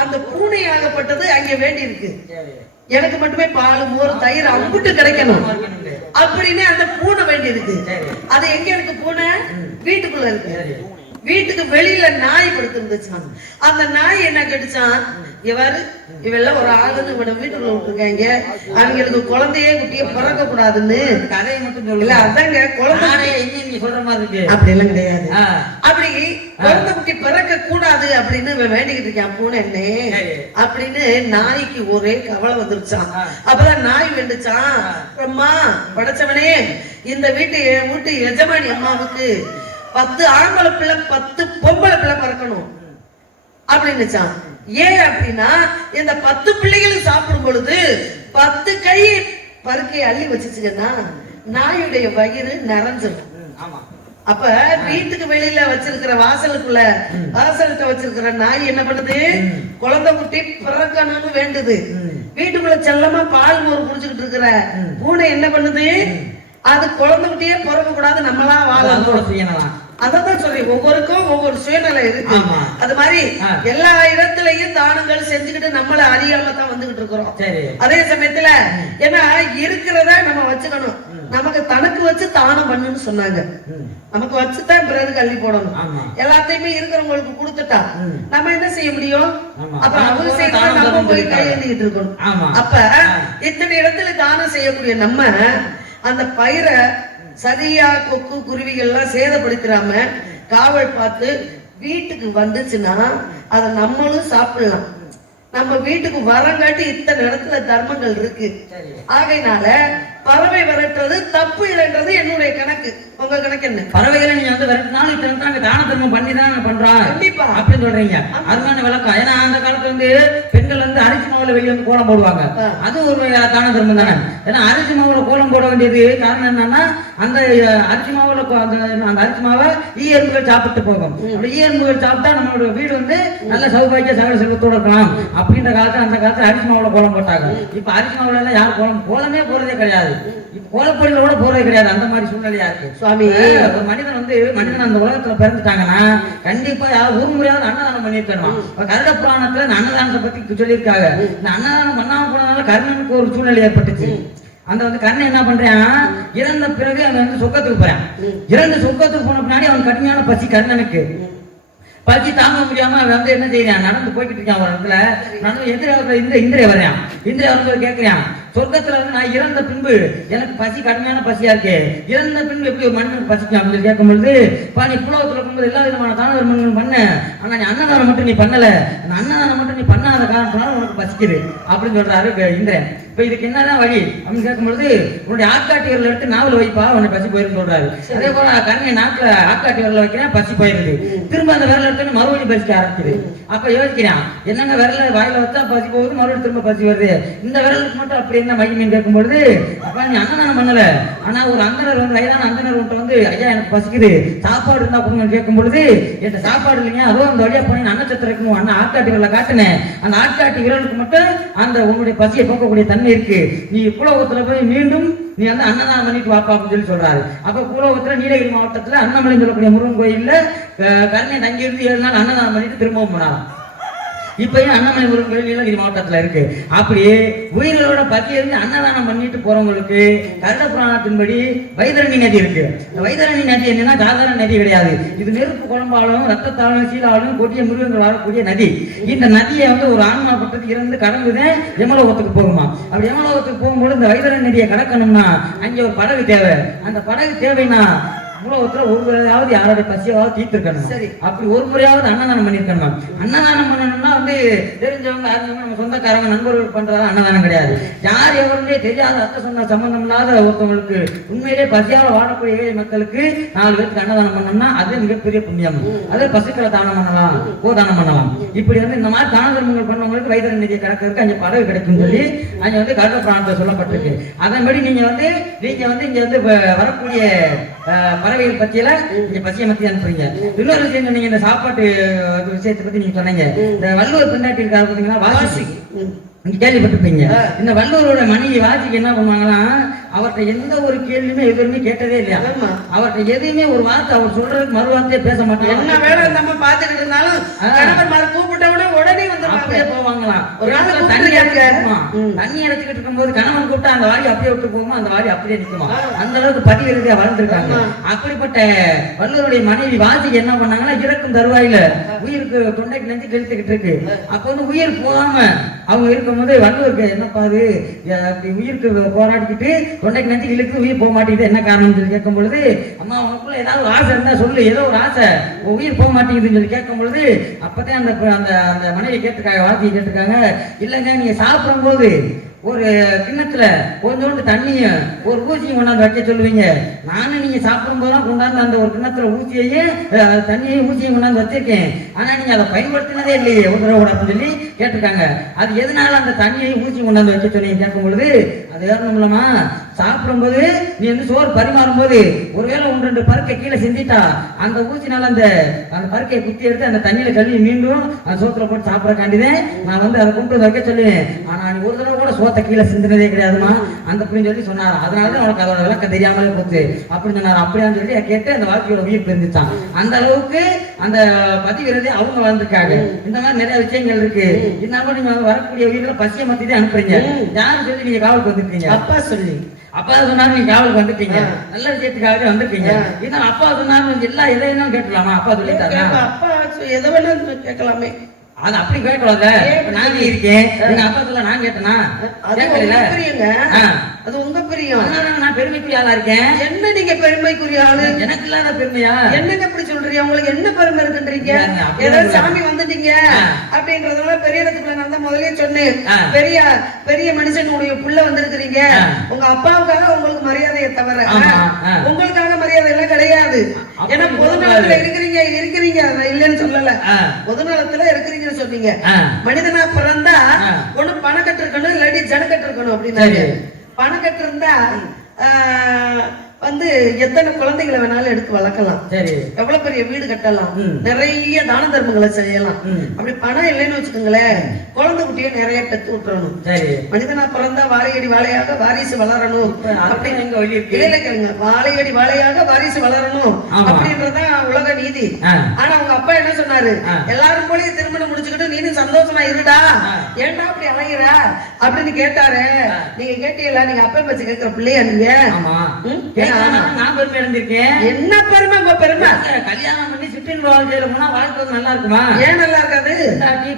அந்த பூனையாகப்பட்டது அங்க வேண்டி இருக்கு, எனக்கு மட்டுமே பால் மோர் தயிர் அம்புட்டு கிடைக்கணும் அப்படின்னு அந்த பூனை வேண்டி இருக்கு. அது எங்க இருக்கு? பூனை வீட்டுக்குள்ள இருக்கு. வீட்டுக்கு வெளியில நாய் படுத்து இருந்துச்சான். அந்த நாய் என்ன கேட்டுச்சான், இவெல்லாம் ஒரு ஆளுன்னு இவனை வீட்டுக்குள்ள விட்டுருக்காங்க, அவங்களுக்கு குழந்தையே குட்டியே பிறக்க கூடாதுன்னு கதையை மட்டும் சொல்லல. அதாங்க குழந்தை சொல்ற மாதிரி இருக்கு. அப்படி எல்லாம் கிடையாது. அப்படி குழந்தை குட்டி பிறக்க கூடாது அப்படின்னு வேண்டிக்கிட்டு இருக்கான் பூனை என்ன அப்படின்னு நாய்க்கு ஒரே கவலை வந்துருச்சான். அப்பதான் நாய் வேண்டுச்சான், அம்மா படைச்சவனே, இந்த வீட்டு எஜமானி அம்மாவுக்கு 10 ஆம்பளை பிள்ளை 10 பொம்பளை பிள்ளை பிறக்கணும் அப்படின்னுச்சான். ஏன் அப்படின்னா இந்த 10 பிள்ளைகளும் சாப்பிடும் பொழுது 10 கை பருக்கையை அள்ளி வச்சுச்சுன்னா நாயுடைய வயிறு நிறைஞ்சிடும். அப்ப வீட்டுக்கு வெளியில வச்சிருக்கிற வாசல்கிட்ட வச்சிருக்கிற நாய் என்ன பண்ணுது, குழந்தை குட்டி பிறக்கணும்னு வேண்டுது. வீட்டுக்குள்ள செல்லமா பால் மோர் குடிச்சுக்கிட்டு இருக்கிற பூனை என்ன பண்ணுது, அது குழந்தை குட்டியே பிறக்க கூடாது, நம்மளா வாழலாம். அதான் சொல்றேன், ஒவ்வொருக்கும் ஒவ்வொரு சுயநிலை இருக்கு. அது மாதிரி எல்லா இடத்துலயும் தானங்கள் செஞ்சுக்கிட்டு நம்மள அறியாம தான் வந்துகிட்டு இருக்கிறோம். அதே சமயத்துல ஏன்னா இருக்கிறத நம்ம வச்சுக்கணும். நமக்கு தனக்கு வச்சு தானம் பண்ணுன்னு சொன்னாங்க. நமக்கு வச்சுதான் பிறருக்கு அள்ளி போடணும். எல்லாத்தையுமே இருக்கிறவங்களுக்கு கொடுத்துட்டா நம்ம என்ன செய்ய முடியும்? அப்ப அவங்க செய்யறத நம்ம போய் கையெழுந்திக்கிட்டு இருக்கணும். அப்ப இத்தனை இடத்துல தானம் செய்யக்கூடிய நம்ம அந்த பயிரை சரியா கொக்கு குருவிகள்லாம் சேதப்படுத்திடாம காவல் பார்த்து வீட்டுக்கு வந்துச்சுன்னா அதை நம்மளும் சாப்பிடலாம். நம்ம வீட்டுக்கு வரங்காட்டி இத்தனை இடத்துல தர்மங்கள் இருக்கு. ஆகையினால பறவை விரட்டுறது தப்பு இல்லைன்றது என்னுடைய கணக்கு. உங்க கணக்கு என்ன? பறவைகளை நீங்க வந்து விரட்டினாலும் இத்தனை தான தர்மம் பண்ணி தான் பண்றான் கண்டிப்பா அப்படின்னு சொல்றீங்க. அருமையான விளக்கம். ஏன்னா அந்த காலத்துல வந்து பெண்கள் வந்து அரிசி மாவுல வெளியே வந்து கோலம் போடுவாங்க. அது ஒரு தான தர்மம் தானே. ஏன்னா அரிசி மாவுல கோலம் போட வேண்டியது காரணம் என்னன்னா, அந்த அரிசி மாவுல அந்த அரிசி மாவை ஈ எறும்புகள் சாப்பிட்டு போகும். அப்படி ஈ எறும்புகள் சாப்பிட்டா நம்மளோட வீடு வந்து நல்ல சௌபாகிய சகல செல்வத்தோட இருக்கலாம் அப்படின்ற காலத்துல அந்த காலத்துல அரிசி மாவுல கோலம் போட்டாங்க. இப்ப அரிசி மாவுல எல்லாம் யாரும் கோலமே போறதே கிடையாது. இப்ப கோலப்பொடியில கூட போறதே கிடையாது. அந்த மாதிரி சூழ்நிலையா இருக்கு. சுவாமி, ஒரு மனிதன் அந்த உலகத்துல பிறந்துட்டாங்கன்னா கண்டிப்பா ஒரு முறையாவது அன்னதானம் பண்ணிருக்கணும். இப்ப கருட புராணத்துல அன்னதானத்தை பத்தி சொல்லியிருக்காங்க. இந்த அன்னதானம் பண்ணாம போனதால கர்ணனுக்கு ஒரு சூழ்நிலை ஏற்பட்டுச்சு. அந்த வந்து கர்ணன் என்ன பண்றான், இறந்த பிறகு அவன் வந்து சொர்க்கத்துக்கு போறான். இறந்து சொர்க்கத்துக்கு போன பின்னாடி அவன் கடுமையான பசி கர்ணனுக்கு பசி தாங்க முடியாம அவன் வந்து என்ன செய்யறான், நடந்து போய்கிட்டு இருக்கான். ஒரு இடத்துல நடந்து இந்திரிய வர்றான். இந்திரிய வரும்போது கேட்கிறான், சொர்க்கத்துல வந்து நான் இறந்த பின்பு எனக்கு பசி கடுமையான பசியா இருக்கு, இறந்த பின்பு எப்படி ஒரு மனிதனுக்கு பசிக்கும் அப்படின்னு கேட்கும் பொழுது, நீ புலவத்துல இருக்கும்போது எல்லா விதமான தான தர்மங்களும் பண்ண, ஆனா நீ அன்னதானம் மட்டும் நீ பண்ணல, அந்த அன்னதானம் மட்டும் நீ பண்ணாத காரணத்தினால உனக்கு பசிக்குது அப்படின்னு சொல்றாரு இந்திரன். இப்ப இதுக்கு என்னதான் வழி அப்படின்னு கேட்கும்பொழுது, உன்னுடைய ஆட்காட்டி விரல் எடுத்து நாவல் வைப்பா, உனக்கு பசி போயிருந்து சொல்றாரு. அதே போல கருணை நாட்டுல ஆட்காட்டி விரல வைக்கிறேன், பசி போயிருது. திரும்ப அந்த விரல் எடுத்து மறுபடியும் பசிக்க ஆரம்பிக்குது. அப்ப யோசிக்கிறான், என்னங்க விரல வாயில வச்சா பசி போகுது, மறுபடியும் திரும்ப பசி வருது, இந்த விரலுக்கு மட்டும் அப்படி என்ன மகிமைன்னு கேட்கும் பொழுது, அப்ப நீ அன்னதானம் பண்ணல, ஆனா ஒரு அந்தனர் வந்து வயதான அந்தனர் வந்து ஐயா எனக்கு பசிக்குது சாப்பாடு இருந்தா கொடுங்கன்னு கேட்கும் பொழுது, என்கிட்ட சாப்பாடு இல்லைங்க, அதோ அந்த வழியா போய் அன்னச்சத்திரக்கும் அண்ணன் ஆட்காட்டி விரல காட்டினேன், அந்த ஆட்காட்டி விரலுக்கு மட்டும் அந்த உன்னுடைய பசியை போக்கக்கூடிய தன்மை இருக்கு, நீ புலோகத்துல போய் மீண்டும் நீ வந்து அன்னதானம் பண்ணிட்டு வாப்பா அப்படின்னு சொல்றாரு. அப்ப புலோகத்துல நீலகிரி மாவட்டத்துல அன்னமலை சொல்லக்கூடிய முருகன் கோயில்ல கருணை தங்கி இருந்து 7 நாள் அன்னதானம் பண்ணிட்டு திரும்பவும் போனாராம். இப்பயும் அன்னமலை முருகன் கோயில் நீலகிரி மாவட்டத்துல இருக்கு. அப்படியே உயிர்களோட பத்தி இருந்து அன்னதானம் பண்ணிட்டு போறவங்களுக்கு கருட புராணத்தின்படி வைதரணி நதி இருக்கு. இந்த வைதரணி நதி என்னன்னா சாதாரண நதி கிடையாது. இது நெருப்பு குழம்பாலும் ரத்தத்தாலும் சீலாலும் கொடிய மிருகங்கள் வாழக்கூடிய நதி. இந்த நதியை வந்து ஒரு ஆன்மா பட்டத்துக்கு இருந்து கடந்துதான் யமலோகத்துக்கு போகுமா. அப்படி யமலோகத்துக்கு போகும்போது இந்த வைதரணி நதியை கடக்கணும்னா அங்கே ஒரு படகு தேவை. அந்த படகு தேவைன்னா உலகத்துல ஒரு முறையாவது யாரோட பசியாவது தீர்த்திருக்கணும். சரி, அப்படி ஒரு முறையாவது அன்னதானம் பண்ணிருக்கணும். அன்னதானம் பண்ணணும்னா வந்து தெரிஞ்சவங்க அறிஞ்சவங்க நம்ம சொந்தக்காரங்க நண்பர்கள் பண்றதா அன்னதானம் கிடையாது. யார் எவருமே தெரியாத அர்த்த சொன்ன சம்பந்தம் இல்லாத ஒருத்தவங்களுக்கு உண்மையிலே பசியால வாழக்கூடிய ஏழை மக்களுக்கு 4 பேருக்கு அன்னதானம் பண்ணோம்னா அது மிகப்பெரிய புண்ணியம். அதே பசுக்களை தானம் பண்ணலாம், கோதானம் பண்ணலாம். இப்படி வந்து இந்த மாதிரி தான தர்மங்கள் பண்ணவங்களுக்கு வைதரணி நதியை கடக்கிறதுக்கு அங்கே படகு கிடைக்கும் சொல்லி அங்க வந்து கருட புராணத்தை சொல்லப்பட்டிருக்கு. அதன்படி நீங்க வந்து இங்க வந்து வரக்கூடிய பறவைகள் பத்தியெல்லாம் நீங்க பசிய மத்தி அனுப்புறீங்க. இன்னொரு விஷயம் சொன்னீங்க, இந்த சாப்பாட்டு விஷயத்தை பத்தி நீங்க சொன்னீங்க. இந்த வள்ளுவர் பெண்டாட்டி இருக்காரு பாத்தீங்கன்னா, வாசி நீங்க கேள்விப்பட்டிருப்பீங்க. இந்த வள்ளுவரோட மனைவி வாசிக்கு என்ன பண்ணுவாங்கன்னா, அவர்கிட்ட எந்த ஒரு கேள்வியுமே எதுவுமே கேட்டதே இல்லையா. அவர்கிட்ட எதுவுமே ஒரு வார்த்தை அவர் சொல்றதுக்கு மறு வார்த்தையே பேச மாட்டாங்க. என்ன வேலை நம்ம பாத்துக்கிட்டு இருந்தாலும் கணவர் கூப்பிட்டவுடனே உடனே வந்து அப்படியே போவாங்களாம். ஒரு நாள் தண்ணி இறச்சிக்கிட்டு இருக்கும்போது கணவன் கூப்பிட்டா அந்த வாடி அப்படியே விட்டு போகுமா, அந்த வாடி அப்படியே நிக்குமா. அந்த அளவுக்கு பதிவிரதியா வளர்ந்துருக்காங்க. அப்படிப்பட்ட வள்ளுவருடைய மனைவி வாசிக்கு என்ன பண்ணாங்கன்னா, இறக்கும் தருவாயில உயிருக்கு தொண்டைக்கு நெஞ்சு கெழுத்துக்கிட்டு இருக்கு. அப்ப வந்து உயிர் போகாம அவங்க இருக்கும்போது வள்ளுவருக்கு என்னப்பா அது உயிருக்கு போராடிக்கிட்டு தொண்டைக்கு நெஞ்சு இழுக்கு உயிர் போக மாட்டேங்குது, என்ன காரணம் சொல்லி கேட்கும் பொழுது, அம்மா உனக்குள்ள ஏதாவது ஆசை இருந்தா சொல்லு, ஏதோ ஒரு ஆசை உயிர் போக மாட்டேங்குதுன்னு சொல்லி கேட்கும் பொழுது, அப்பதான் அந்த மனைவி கேட்டிருக்காங்க, வார்த்தையை கேட்டிருக்காங்க, இல்லைங்க நீங்க சாப்பிடும் போது ஒரு கிண்ணத்துல கொஞ்சோண்டு தண்ணியும் ஒரு ஊசியும் கொண்டாந்து வைக்க சொல்லுவீங்க. நானும் நீங்க சாப்பிடும் போதுதான் கொண்டாந்து அந்த ஒரு கிண்ணத்துல ஊசியையும் தண்ணியையும் ஊசியும் கொண்டாந்து வச்சிருக்கேன். ஆனா நீங்க அதை பயன்படுத்தினதே இல்லையே ஒரு தடவை கூட அப்படின்னு சொல்லி கேட்டிருக்காங்க. அது எதனால அந்த தண்ணியையும் ஊசியும் கொண்டாந்து வைக்க சொன்னீங்க கேட்கும் பொழுது, அது வேணும் இல்லமா, சாப்பிடும்போது நீ வந்து சோறு பரிமாறும் போது ஒருவேளை 1-2 பருக்கை கீழே சிந்திட்டா அந்த ஊசினால அந்த பருக்கையை குத்தி எடுத்து அந்த தண்ணியில கழுவி மீண்டும் அந்த சோத்துல போட்டு சாப்பிடறக்காண்டிதான் நான் வந்து அதை கொண்டு வந்து வைக்க சொல்லுவேன். ஆனா நீ ஒரு தடவை கூட சோத்தை கீழே சிந்தினதே கிடையாதுமா அந்த அப்படின்னு சொல்லி சொன்னார். அதனாலதான் உனக்கு அதோட விளக்கம் தெரியாமலே போச்சு அப்படின்னு சொன்னார். அப்படியான்னு சொல்லி கேட்டு அந்த வாழ்க்கையோட உயிர் தெரிஞ்சுச்சான். அந்த அளவுக்கு அந்த பதிவிரதை அவங்க வாழ்ந்துருக்காங்க. இந்த மாதிரி நிறைய விஷயங்கள் இருக்கு. இன்னாம நீங்க வரக்கூடிய உயிரில பசிய மத்திதான் அனுப்புறீங்க. யாரும் சொல்லி நீங்க காவலுக்கு வந்துருக்கீங்க? அப்பா சொல்லி. அப்பா சொன்னாரு நீங்க காவலுக்கு வந்துட்டீங்க, நல்ல விஷயத்துக்காக வந்துட்டீங்க. இதான் அப்பா சொன்னாரு எல்லா எதையும் கேட்கலாமா? அப்பா சொல்லிட்டாங்க. அப்பா எதை வேணாலும் கேட்கலாமே. அது அப்படி கேட்கலாங்க. நான் இருக்கேன், எங்க அப்பா சொல்ல நான் கேட்டேனா? அது உங்க பிரியம். நான் பெருமைக்குரிய ஆளா இருக்கேன். என்ன நீங்க பெருமைக்குரிய ஆளு? எனக்கு இல்லாத பெருமையா? என்னங்க அப்படி சொல்றீங்க? உங்களுக்கு என்ன பெருமை இருக்குன்றீங்க? ஏதாவது சாமி வந்துட்டீங்க அப்படின்றதுனால பெரிய இடத்துக்குள்ள நான் தான் முதலே சொன்னேன், பெரிய பெரிய மனுஷனுடைய புள்ள வந்திருக்கிறீங்க. உங்க அப்பாவுக்காக உங்களுக்கு மரியாதையை தவிர உங்களுக்காக மரியாதை எல்லாம் கிடையாது. ஏன்னா பொதுநலத்துல இருக்கிறீங்க இல்லைன்னு சொல்லல, பொதுநலத்துல இருக்கிறீங்கன்னு சொன்னீங்க. மனிதனா பிறந்தா ஒண்ணு பணக்கட்டு இருக்கணும், இல்லாட்டி ஜனக்கட்டு இருக்கணும் அப்படின்னாரு. பணக்கட்டு இருந்தா வந்து எத்தனை குழந்தைகளை வேணாலும் எடுத்து வளர்க்கலாம், எவ்வளவு பெரிய வீடு கட்டலாம், நிறைய தான தர்மங்களை செய்யலாம். அப்படி பணம் இல்லைன்னு வச்சுக்கோங்களேன், குழந்தை குட்டியை நிறைய பெத்து விட்டுறணும். மனிதனா பிறந்தா வாழையடி வாழையாக வாரிசு வளரணும் அப்படின்னு வாழையடி வாழையாக வாரிசு வளரணும் அப்படின்றதான் உலக நீதி. ஆனா உங்க அப்பா என்ன சொன்னாரு? எல்லாரும் போல திருமணம் முடிச்சுக்கிட்டு நீனும் சந்தோஷமா இருடா, ஏன்டா அப்படி அலையிற அப்படின்னு கேட்டாரு. நீங்க கேட்டீங்களா? நீங்க அப்பா பேச்சு கேட்கிற பிள்ளையா நீங்க? நான் பெருமை அடைஞ்சிருக்கேன். என்ன பெருமை? உங்க பெருமை கல்யாணம் பண்ணி சுற்றின் வாழ்க்கையில போனா வாழ்க்கை நல்லா இருக்குமா? ஏன் நல்லா இருக்காது?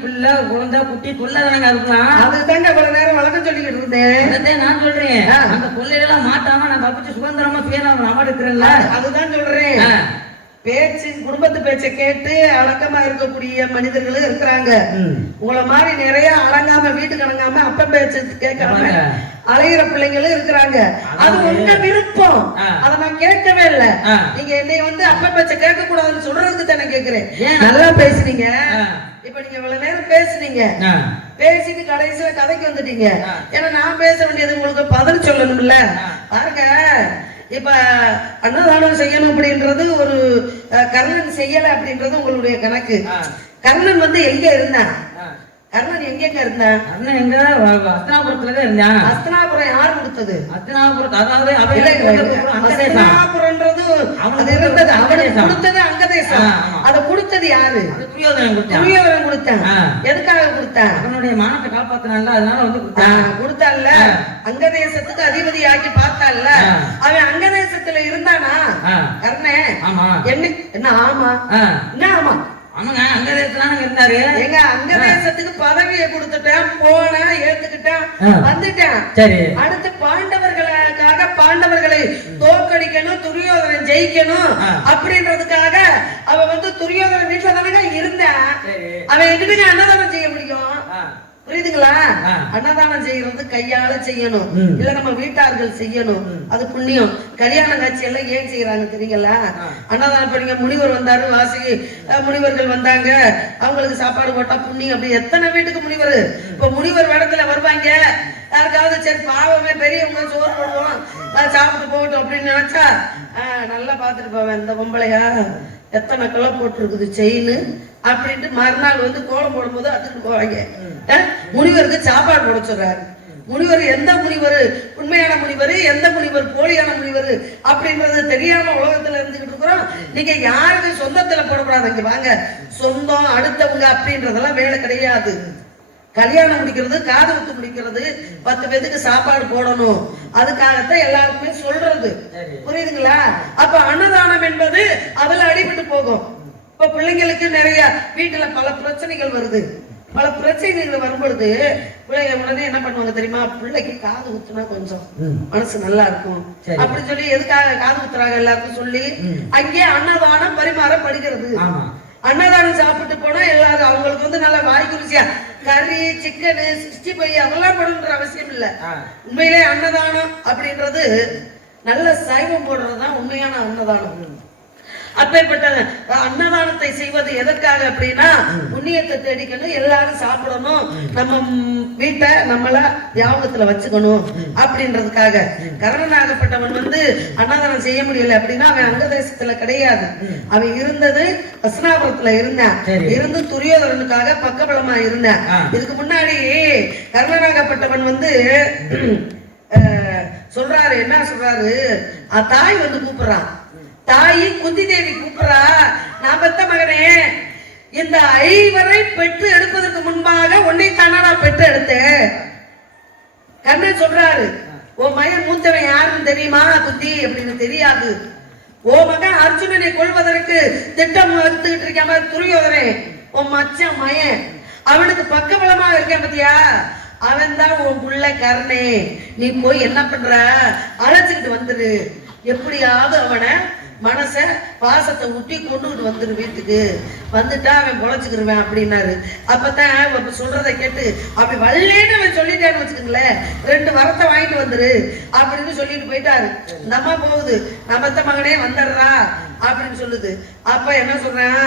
பிள்ளை குழந்தை குட்டி புள்ள தானங்க இருக்கலாம். அதுதாங்க இவ்வளவு நேரம் வழக்கம் சொல்லிக்கிட்டு இருந்தேன். நான் சொல்றேன், அந்த பிள்ளைகளெல்லாம் மாட்டாம நான் தப்பிச்சு சுதந்திரமா சுயநலம் அமர்க்கிறேன்ல, அதுதான் சொல்றேன். பேச்சு குடும்பத்து பேச்சை கேட்டு அடக்கமா இருக்கக்கூடிய மனிதர்களும் இருக்கிறாங்க. உங்களை மாதிரி நிறைய அடங்காம வீட்டுக்கு அடங்காம அப்ப பேச்சு கேட்காம அலையிற பிள்ளைங்களும் இருக்கிறாங்க. அது உங்க விருப்பம், அதை நான் கேட்கவே இல்லை. நீங்க என்னை வந்து அப்ப பேச்ச கேட்க கூடாதுன்னு சொல்றதுக்கு தானே கேட்கிறேன். நல்லா பேசுறீங்க. இப்ப நீங்க இவ்வளவு நேரம் பேசுனீங்க, பேசிட்டு கடைசியில கதைக்கு வந்துட்டீங்க. ஏன்னா நான் பேச வேண்டியது உங்களுக்கு பதில் சொல்லணும்ல. பாருங்க, இப்ப அன்னதானம் செய்யணும் அப்படின்றது ஒரு கர்ணன் செய்யல அப்படின்றது உங்களுடைய கணக்கு. கர்ணன் வந்து எங்க இருந்தான்? கர்ணன் எங்க இருந்தான்? கர்ணன் எங்க? அஸ்தினாபுரத்துலதான் இருந்தான். அஸ்தினாபுரம் யார் கொடுத்தது? அஸ்தினாபுரம் அதாவது அஸ்தினாபுரம்ன்றது அது இருந்தது, அவனுக்கு கொடுத்தது அங்கதேசம். அதை கொடுத்தது யாரு? துரியோதனன் கொடுத்தான். எதுக்காக கொடுத்தான்? அவனுடைய மானத்தை காப்பாத்தினால, அதனால வந்து கொடுத்தான்ல. அங்கதேசத்துக்கு அதிபதி ஆக்கி பார்த்தான்ல. அவன் அங்கதேசத்துல இருந்தானா கர்ணன்? என்ன ஆமா என்ன ஆமா? ஆமாங்க, அங்கதேசத்துல இருந்தாரு. எங்க அங்கதேசத்துக்கு பதவியை கொடுத்துட்டேன், போனேன், ஏத்துக்கிட்டேன், வந்துட்டேன். சரி, அடுத்து பாண்டவர்களுக்காக பாண்டவர்களை தோற்கடிக்கணும், துரியோதனன் ஜெயிக்கணும் அப்படின்றதுக்காக அவன் வந்து துரியோதனன் வீட்டுல தானே இருந்தான். அவன் எங்கிட்ட அன்னதானம் செய்ய முடியும்? புரியுதுங்களா? அன்னதானம் செய்யறது கையால செய்யணும், இல்ல நம்ம வீட்டார்கள் செய்யணும். அது புண்ணியம். கல்யாண காட்சி எல்லாம் ஏன் செய்யறாங்க தெரியுங்களா? அன்னதானம் பண்ணீங்க, முனிவர் வந்தாரு, வாசி முனிவர்கள் வந்தாங்க, அவங்களுக்கு சாப்பாடு போட்டா புண்ணியம். அப்படி எத்தனை வீட்டுக்கு முனிவர் இப்ப முனிவர் வேடத்துல வருவாங்க. யாருக்காவது சரி பாவமே பெரியவங்க சோறு போடுவோம் சாப்பிட்டு போகட்டும் அப்படின்னு நினைச்சா நல்லா பார்த்துட்டு போவேன். இந்த பொம்பளையா எத்தனை கிலோ போட்டிருக்குது செயின் அப்படின்ட்டு மறுநாள் வந்து கோலம் போடும்போது அதுக்கு போவாங்க. முனிவருக்கு சாப்பாடு போட சொல்றாரு. முனிவர் எந்த முனிவர் உண்மையான முனிவர், எந்த முனிவர் போலியான முனிவர் அப்படின்றது தெரியாம உலகத்துல இருந்துகிட்டு இருக்கிறோம். நீங்க யாருக்கு சொந்தத்துல போடக்கூடாது, இங்க வாங்க சொந்தம் அடுத்தவங்க அப்படின்றதெல்லாம் வேலை கிடையாது. கல்யாணம் முடிக்கிறது, காது குத்து முடிக்கிறது, 10 பேருக்கு சாப்பாடு போடணும், அதுக்காகத்தான் எல்லாருக்குமே சொல்றது. புரியுதுங்களா? அப்ப அன்னதானம் என்பது அதுல அடிபட்டு போகும். இப்ப பிள்ளைங்களுக்கு நிறைய வீட்டுல பல பிரச்சனைகள் வருது. பல பிரச்சனைகள் வரும்பொழுது பிள்ளைங்க உடனே என்ன பண்ணுவாங்க தெரியுமா? பிள்ளைக்கு காது குத்துனா கொஞ்சம் மனசு நல்லா இருக்கும் அப்படின்னு சொல்லி எதுக்காக காது குத்துறாங்க எல்லாருக்கும் சொல்லி அங்கே அன்னதானம் பரிமாறப்படுகிறது. அன்னதானம் சாப்பிட்டு போனா எல்லாரும் அவங்களுக்கு வந்து நல்லா வாய்க்கு ருசியா கறி, சிக்கனு, 65 அதெல்லாம் போடணுன்ற அவசியம் இல்ல. உண்மையிலே அன்னதானம் அப்படின்றது நல்ல சைவம் போடுறதுதான் உண்மையான அன்னதானம். அப்பேற்பட்ட அன்னதானத்தை செய்வது எதற்காக அப்படின்னா புண்ணியத்தை தேடிக்கணும், எல்லாரும் சாப்பிடணும், நம்ம வீட்டை நம்மள ஞாபகத்துல வச்சுக்கணும் அப்படின்றதுக்காக. கர்ணனாகப்பட்டவன் வந்து அன்னதானம் செய்ய முடியல அப்படின்னா அவன் அங்க தேசத்துல கிடையாது. அவன் இருந்தது ஹஸ்தினாபுரத்துல இருந்தான். இருந்து துரியோதரனுக்காக பக்கபலமா இருந்தான். இதுக்கு முன்னாடி கர்ணனாகப்பட்டவன் வந்து சொல்றாரு, என்ன சொல்றாரு, தாய் வந்து கூப்பிடுறான். தாயி குந்தி தேவி கூப்பிடுறா, நான் பெத்த மகனே இந்த 5 பெற்று எடுப்பதற்கு முன்பாக உன்னை தானா நான் பெற்று எடுத்தேன். கண்ணன் சொல்றாரு, உன் மகன் மூத்தவன் யாருன்னு தெரியுமா குந்தி அப்படின்னு? தெரியாது. ஓ மகன் அர்ஜுனனை கொள்வதற்கு திட்டம் வகுத்துக்கிட்டு இருக்காம துரியோதனே உன் மச்சான் மயன், அவனுக்கு பக்கபலமா இருக்கேன் பத்தியா, அவன் தான் உன் புள்ள கர்ணே. நீ போய் என்ன பண்ற, அழைச்சுக்கிட்டு வந்துரு, எப்படியாவது அவனை மனச பாசத்தை ஊட்டி கொண்டுகிட்டு வந்துரு வீட்டுக்கு, வந்துட்டா அவன் பொழைச்சுக்கிருவேன் அப்படின்னாரு. அப்பதான் சொல்றதை கேட்டு அப்படி வல்லேன்னு அவன் சொல்லிட்டான்னு வச்சுக்கோங்களேன், 2 வரத்தை வாங்கிட்டு வந்துரு அப்படின்னு சொல்லிட்டு போயிட்டாரு. நம்ம போகுது, நம்ம மகனே வந்துடுறா அப்படின்னு சொல்லுது. அப்ப என்ன சொல்றேன்,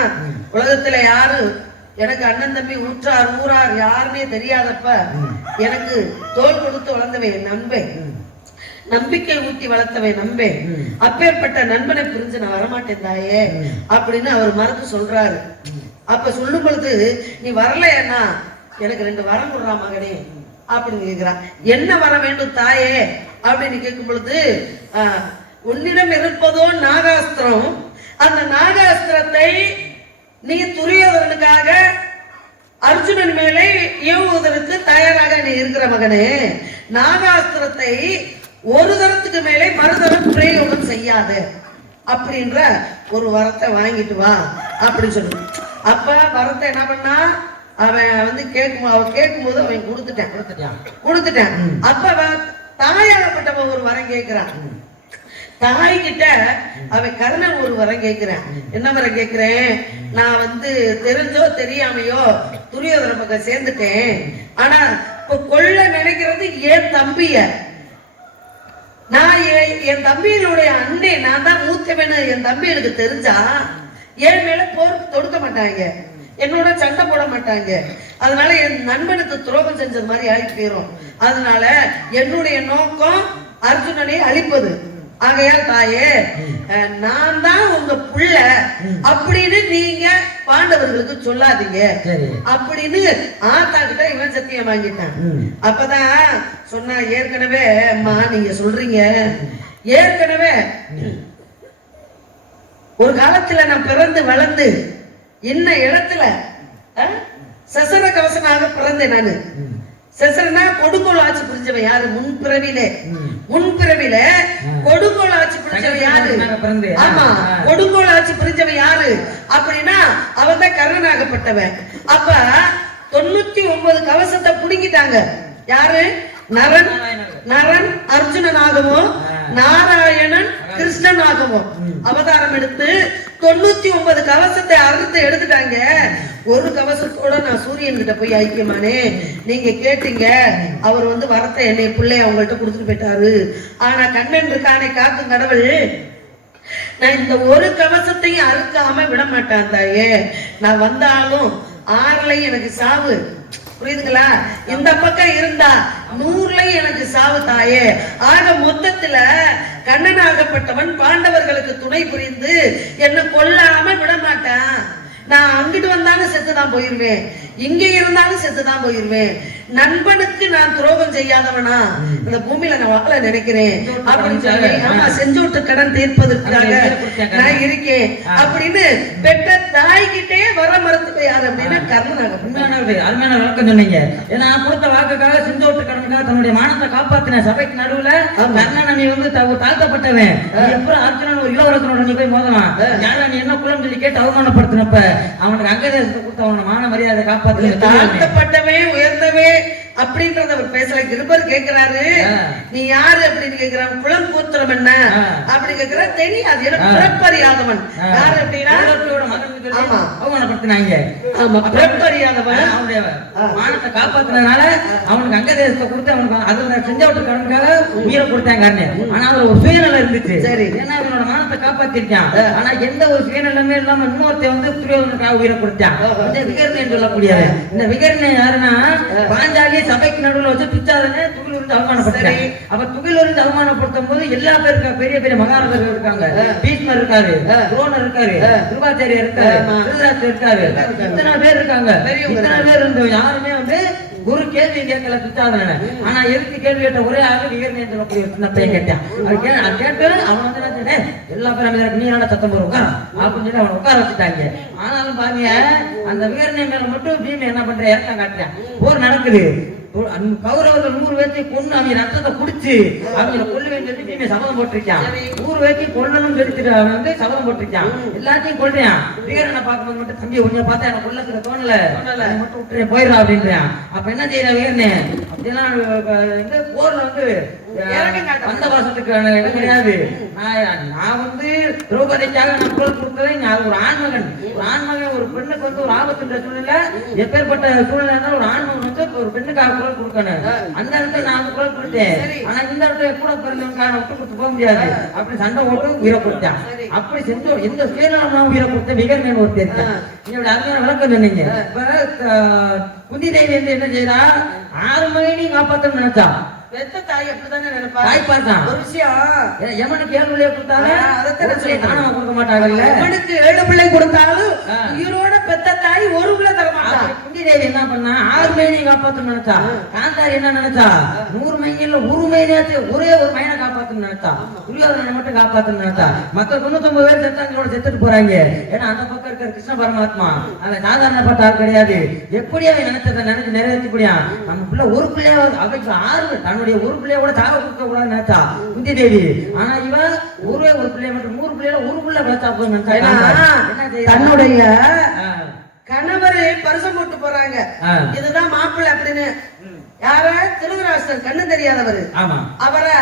உலகத்துல யாரு எனக்கு அண்ணன் தம்பி ஊற்றார் ஊரார் யாருன்னே தெரியாதப்ப எனக்கு தோல் கொடுத்து வளர்ந்தவன் நண்பன், நம்பிக்கை ஊட்டி வளர்த்தவை நம்பே, அப்பேற்பட்ட நண்பனை பிரிஞ்சு நான் வரமாட்டேன் தாயே அப்படின்னு அவர் மறுத்து சொல்றாரு. அப்ப சொல்லும் பொழுது நீ வரலையா, எனக்கு 2 வரம் கொடுறா மகனே அப்படின்னு கேட்கிறான். என்ன வர வேண்டும் தாயே அப்படின்னு கேட்கும் பொழுது, உன்னிடம் இருப்பதோ நாகாஸ்திரம், அந்த நாகாஸ்திரத்தை நீ துரியோதரனுக்காக அர்ஜுனன் மேலே ஏவுவதற்கு தயாராக நீ இருக்கிற மகனே, நாகாஸ்திரத்தை ஒரு தரத்துக்கு மேலே மறுதரம் பிரயோகம் செய்யாத அப்படின்ற ஒரு வரத்தை வாங்கிட்டு வா அப்படின்னு சொல்லு. அப்ப வரத்தை என்ன பண்ணா, அவன் வந்து அவன் கேட்கும் போது அவன் கொடுத்துட்டான். அப்ப தாயாகப்பட்டவன் ஒரு வரம் கேட்கிறான். தாய்கிட்ட அவன் கர்ணன் ஒரு வரம் கேட்கிறான். என்ன வரம் கேட்கிறேன், நான் வந்து தெரிஞ்சோ தெரியாமையோ துரியோதன பக்கம் சேர்ந்துட்டேன், ஆனா இப்ப கொல்ல நினைக்கிறது என் தம்பிய, நான் என் தம்பியினுடைய அண்ணே, நான் தான் மூத்தவன்னு என் தம்பி எனக்கு தெரிஞ்சா என் மேல போர் தொடுக்க மாட்டாங்க, என்னோட சண்டை போட மாட்டாங்க, அதனால என் நண்பனுக்கு துரோகம் செஞ்சது மாதிரி ஆகி போயிரும். அதனால என்னுடைய நோக்கம் அர்ஜுனனை அழிப்பது. ஆகையால் தாயே, நான் தான் உங்க புள்ள அப்படின்னு நீங்க பாண்டவர்களுக்கு சொல்லாதீங்க அப்படின்னு ஆத்தா கிட்ட இவன் சத்தியம் வாங்கிட்டான். அப்பதான் சொன்னா, ஏற்கனவே அம்மா நீங்க சொல்றீங்க, ஏற்கனவே ஒரு காலத்துல நான் பிறந்து வளர்ந்து என்ன இடத்துல சசர கவசமாக பிறந்தேன். நானு சசரனா கொடுங்கோல் ஆட்சி புரிஞ்சவன் யாரு, முன்பிறவில கொடுங்கோல் ஆட்சி புரிஞ்சவன் யாரு, ஆமா கொடுங்கோல் ஆட்சி புரிஞ்சவன் யாரு அப்படின்னா அவன் தான் கர்ணனாகப்பட்டவன். அப்ப 99 கவசத்தை புடுங்கிட்டாங்க. யாரு, நரன் அர்ஜுனனாகவும் நாராயணன் கிருஷ்ணனாகவும் அவதாரம் எடுத்து 99 கவசத்தை அறுத்து எடுத்துட்டாங்க. ஒரு கவசத்தோட நான் சூரியன் கிட்ட போய் ஐக்கியமானே, நீங்க கேட்டீங்க, அவர் வந்து வரத்தை என்னை பிள்ளை அவங்கள்ட்ட கொடுத்துட்டு போயிட்டாரு. ஆனா கண்ணன் இருக்கானே காக்கும் கடவுள், நான் இந்த ஒரு கவசத்தையும் அறுக்காம விட மாட்டான் தாயே, நான் வந்தாலும் 6லையும் எனக்கு சாவு. புரியுதுங்களா? இந்த பக்கம் இருந்தா 100லையும் எனக்கு சாவு தாயே. ஆக மொத்தத்துல கண்ணனாகப்பட்டவன் பாண்டவர்களுக்கு துணை புரிந்து என்ன கொல்லாம விட மாட்டான். நான் அங்கிட்டு வந்தாலும் செத்துதான் போயிருவேன், இங்க இருந்தாலும் செத்துதான் போயிருவேன். நண்பனுக்கு நான் துரோகம் செய்யாதவனா இந்த பூமியில நான் வாழ நினைக்கிறேன் அப்படின்னு சொல்லி, ஆமா, செஞ்சோட்டு கடன் தீர்ப்பதற்காக நான் இருக்கேன் அப்படின்னு பெற்ற தாய்கிட்டே வர மறுத்து யாரு அப்படின்னா கர்ணனாக. அருமையான விளக்கம் சொன்னீங்க. ஏன்னா கொடுத்த வாக்குக்காக செஞ்சோட்டு கடனுக்காக தன்னுடைய மானத்தை காப்பாத்தின சபைக்கு நடுவுல கர்ணன் நீ வந்து தாழ்த்தப்பட்டவன், எப்பறம் அர்ஜுனன் ஒரு இளவரசனோட நீ போய் மோதலாம், யாரா நீ என்ன குலம் சொல்லி கேட்டு அவமானப்படுத்தினப்ப அவனுக்கு அங்கதேசத்தை கொடுத்து அவன மான மரியாதை காப்பாத்து. தாழ்த்தப்பட்டவன் உயர்ந்தவே அப்படின்றத அவர் பேசல. கிருபர் கேட்கிறாரு, நீ யாரு அப்படின்னு கேட்கிறான். குலம் கோத்திரம் என்ன அப்படி கேட்கிற தெரியாது, எனக்கு பிறப்பறியாதவன் யாரு அப்படின்னா அவமானப்படுத்தினாங்க. ஆமா, பிறப்பறியாதவன் அவனுடைய மானத்தை காப்பாத்துறதுனால அவனுக்கு அங்கதேசத்தை கொடுத்து அவனுக்கு அதுல செஞ்சவட்டு கடனுக்காக உயிரை கொடுத்தாங்க. ஆனா அதுல ஒரு சுயநலம் இருந்துச்சு. சரி, ஏன்னா அவனோட மானத்தை காப்பாத்திருக்கான். ஆனா எந்த ஒரு சுயநலமே இல்லாம இன்னொருத்த வந்து துரியோதனுக்காக உயிரை கொடுத்தான். விகர்ணன் சொல்லக்கூடியது. இந்த விகர்ணன் யாருன்னா பாஞ்சாலி சபைக்கு நடுவில் வச்சு பிச்சாதனே துகிலூரிந்து அவமானப்படுத்தாங்க. அப்ப துகிலூரிந்து அவமானப்படுத்தும் போது எல்லா பேரும் பெரிய பெரிய மகாராஜர்கள் இருக்காங்க. பீஷ்மர் இருக்காரு, துரோணர் இருக்காரு, கிருபாச்சாரியர் இருக்காரு, திருதராஷ்டிரர் இருக்காரு, இத்தனை பேர் இருக்காங்க. இத்தனை பேர் இருந்த யாருமே வந்து ஒரு கேள்வி கேட்கல பிச்சாதன. ஆனா எதுக்கு கேள்வி கேட்ட ஒரே ஆளு விகர்ணன் சொல்லக்கூடிய சின்ன பையன் கேட்டான். அது கேட்டு அவன் வந்து எல்லா பேரும் நீ என்ன சத்தம் போற உட்கார அப்படின்னு சொல்லி அவனை உட்கார வச்சுட்டாங்க. ஆனாலும் பாருங்க அந்த விகர்ணன் மேல மட்டும் பீமன் என்ன பண்ற இறக்கம் காட்டுறேன். போர் நடக்குது, கௌரவர்கள் 100 பேர்த்தை கொண்டு அவங்க ரத்தத்தை குடிச்சு அவங்களை கொல்லுவேன்னு சொல்லி பீமை சபதம் போட்டிருக்கான். 100 பேர்த்தை கொல்லணும் சொல்லிட்டு அவன் வந்து சபதம் போட்டிருக்கான். எல்லாத்தையும் கொள்றான். வீரனை பார்க்கும்போது மட்டும் தம்பி உன்னை பார்த்தா எனக்கு கொல்லத்துக்கு தோணல, மட்டும் விட்டு போயிடா அப்படின்றான். அப்ப என்ன செய்யற வீரனே அப்படிலாம் வந்து போர்ல வந்து வந்த வாசத்துக்கு கிடையாது. நான் வந்து திரௌபதிக்காக நான் குரல் கொடுத்தேன். ஒரு ஆண்மகன் ஒரு பெண்ணுக்கு வந்து ஒரு ஆபத்துன்ற சூழ்நிலை, எப்பேற்பட்ட சூழ்நிலை இருந்தாலும் ஒரு ஆண்மகன் வந்து ஒரு பெண்ணுக்காக குரல் கொடுக்கணும். அந்த இடத்துல நான் வந்து குரல் கொடுத்தேன். ஆனா இந்த இடத்துல கூட பிறந்தவங்க விட்டு கொடுத்து போக முடியாது அப்படி சண்டை ஓட்டு உயிரை கொடுத்தான். அப்படி செஞ்சு எந்த சுயநலம் நான் உயிரை கொடுத்த விகர்ணன் ஒரு தெரியும். நீங்க அருமையான விளக்கம் சொன்னீங்க. இப்ப குந்தி தேவி வந்து என்ன செய்யறா, 6 மகனையும் காப்பாற்றணும்னு நினைச்சா. பெத்த தாய் அப்படிதானே நினைப்பா. தாய் பார்த்தா ஒரு விஷயம் எவனுக்கு 7 பிள்ளை கொடுத்தாலும் தானமா கொடுக்க மாட்டாங்கல்ல. எவனுக்கு 7 பிள்ளை கொடுத்தாலும் உயிரோட பெத்த தாய் ஒரு பிள்ளை தர மாட்டா. குந்தி தேவி என்ன பண்ணா, 6 மகனையும் காப்பாற்றணும்னு நினைச்சா. காந்தாரி என்ன நினைச்சா, 100 மகன்ல ஒரு மகனாச்சு ஒரே ஒரு மகனை காப்பாற்றணும்னு நினைச்சா. துரியோதனனை மட்டும் காப்பாற்றணும்னு நினைச்சா. மத்த 99 பேர் செத்தாங்களோட செத்துட்டு போறாங்க. ஏன்னா அந்த பக்கம் இருக்கிற கிருஷ்ண பரமாத்மா அவன் சாதாரணப்பட்ட ஆள் கிடையாது. எப்படி அவன் நினைச்சதை நினைச்சு நிறைவேற்றி முடியா. நம்ம பிள்ளை ஒரு பிள்ளைய அவைக்கு 6 தன்னுடைய ஒரு பிள்ளைய கூட சாக கொடுக்க கூடாது நினைச்சா குந்தி தேவி. ஆனா இவன் ஒரே ஒரு பிள்ளைய மட்டும் 100 பிள்ளைல ஒரு பிள்ளை வளர்த்தா போதும் நினைச்சா. தன்னுடைய கணவரை பரிசம் போட்டு போறாங்க, இதுதான் மாப்பிள்ளை அப்படின்னு. யார? திருதராஷ்டிரன், கண்ணு தெரியாதவர். அவரை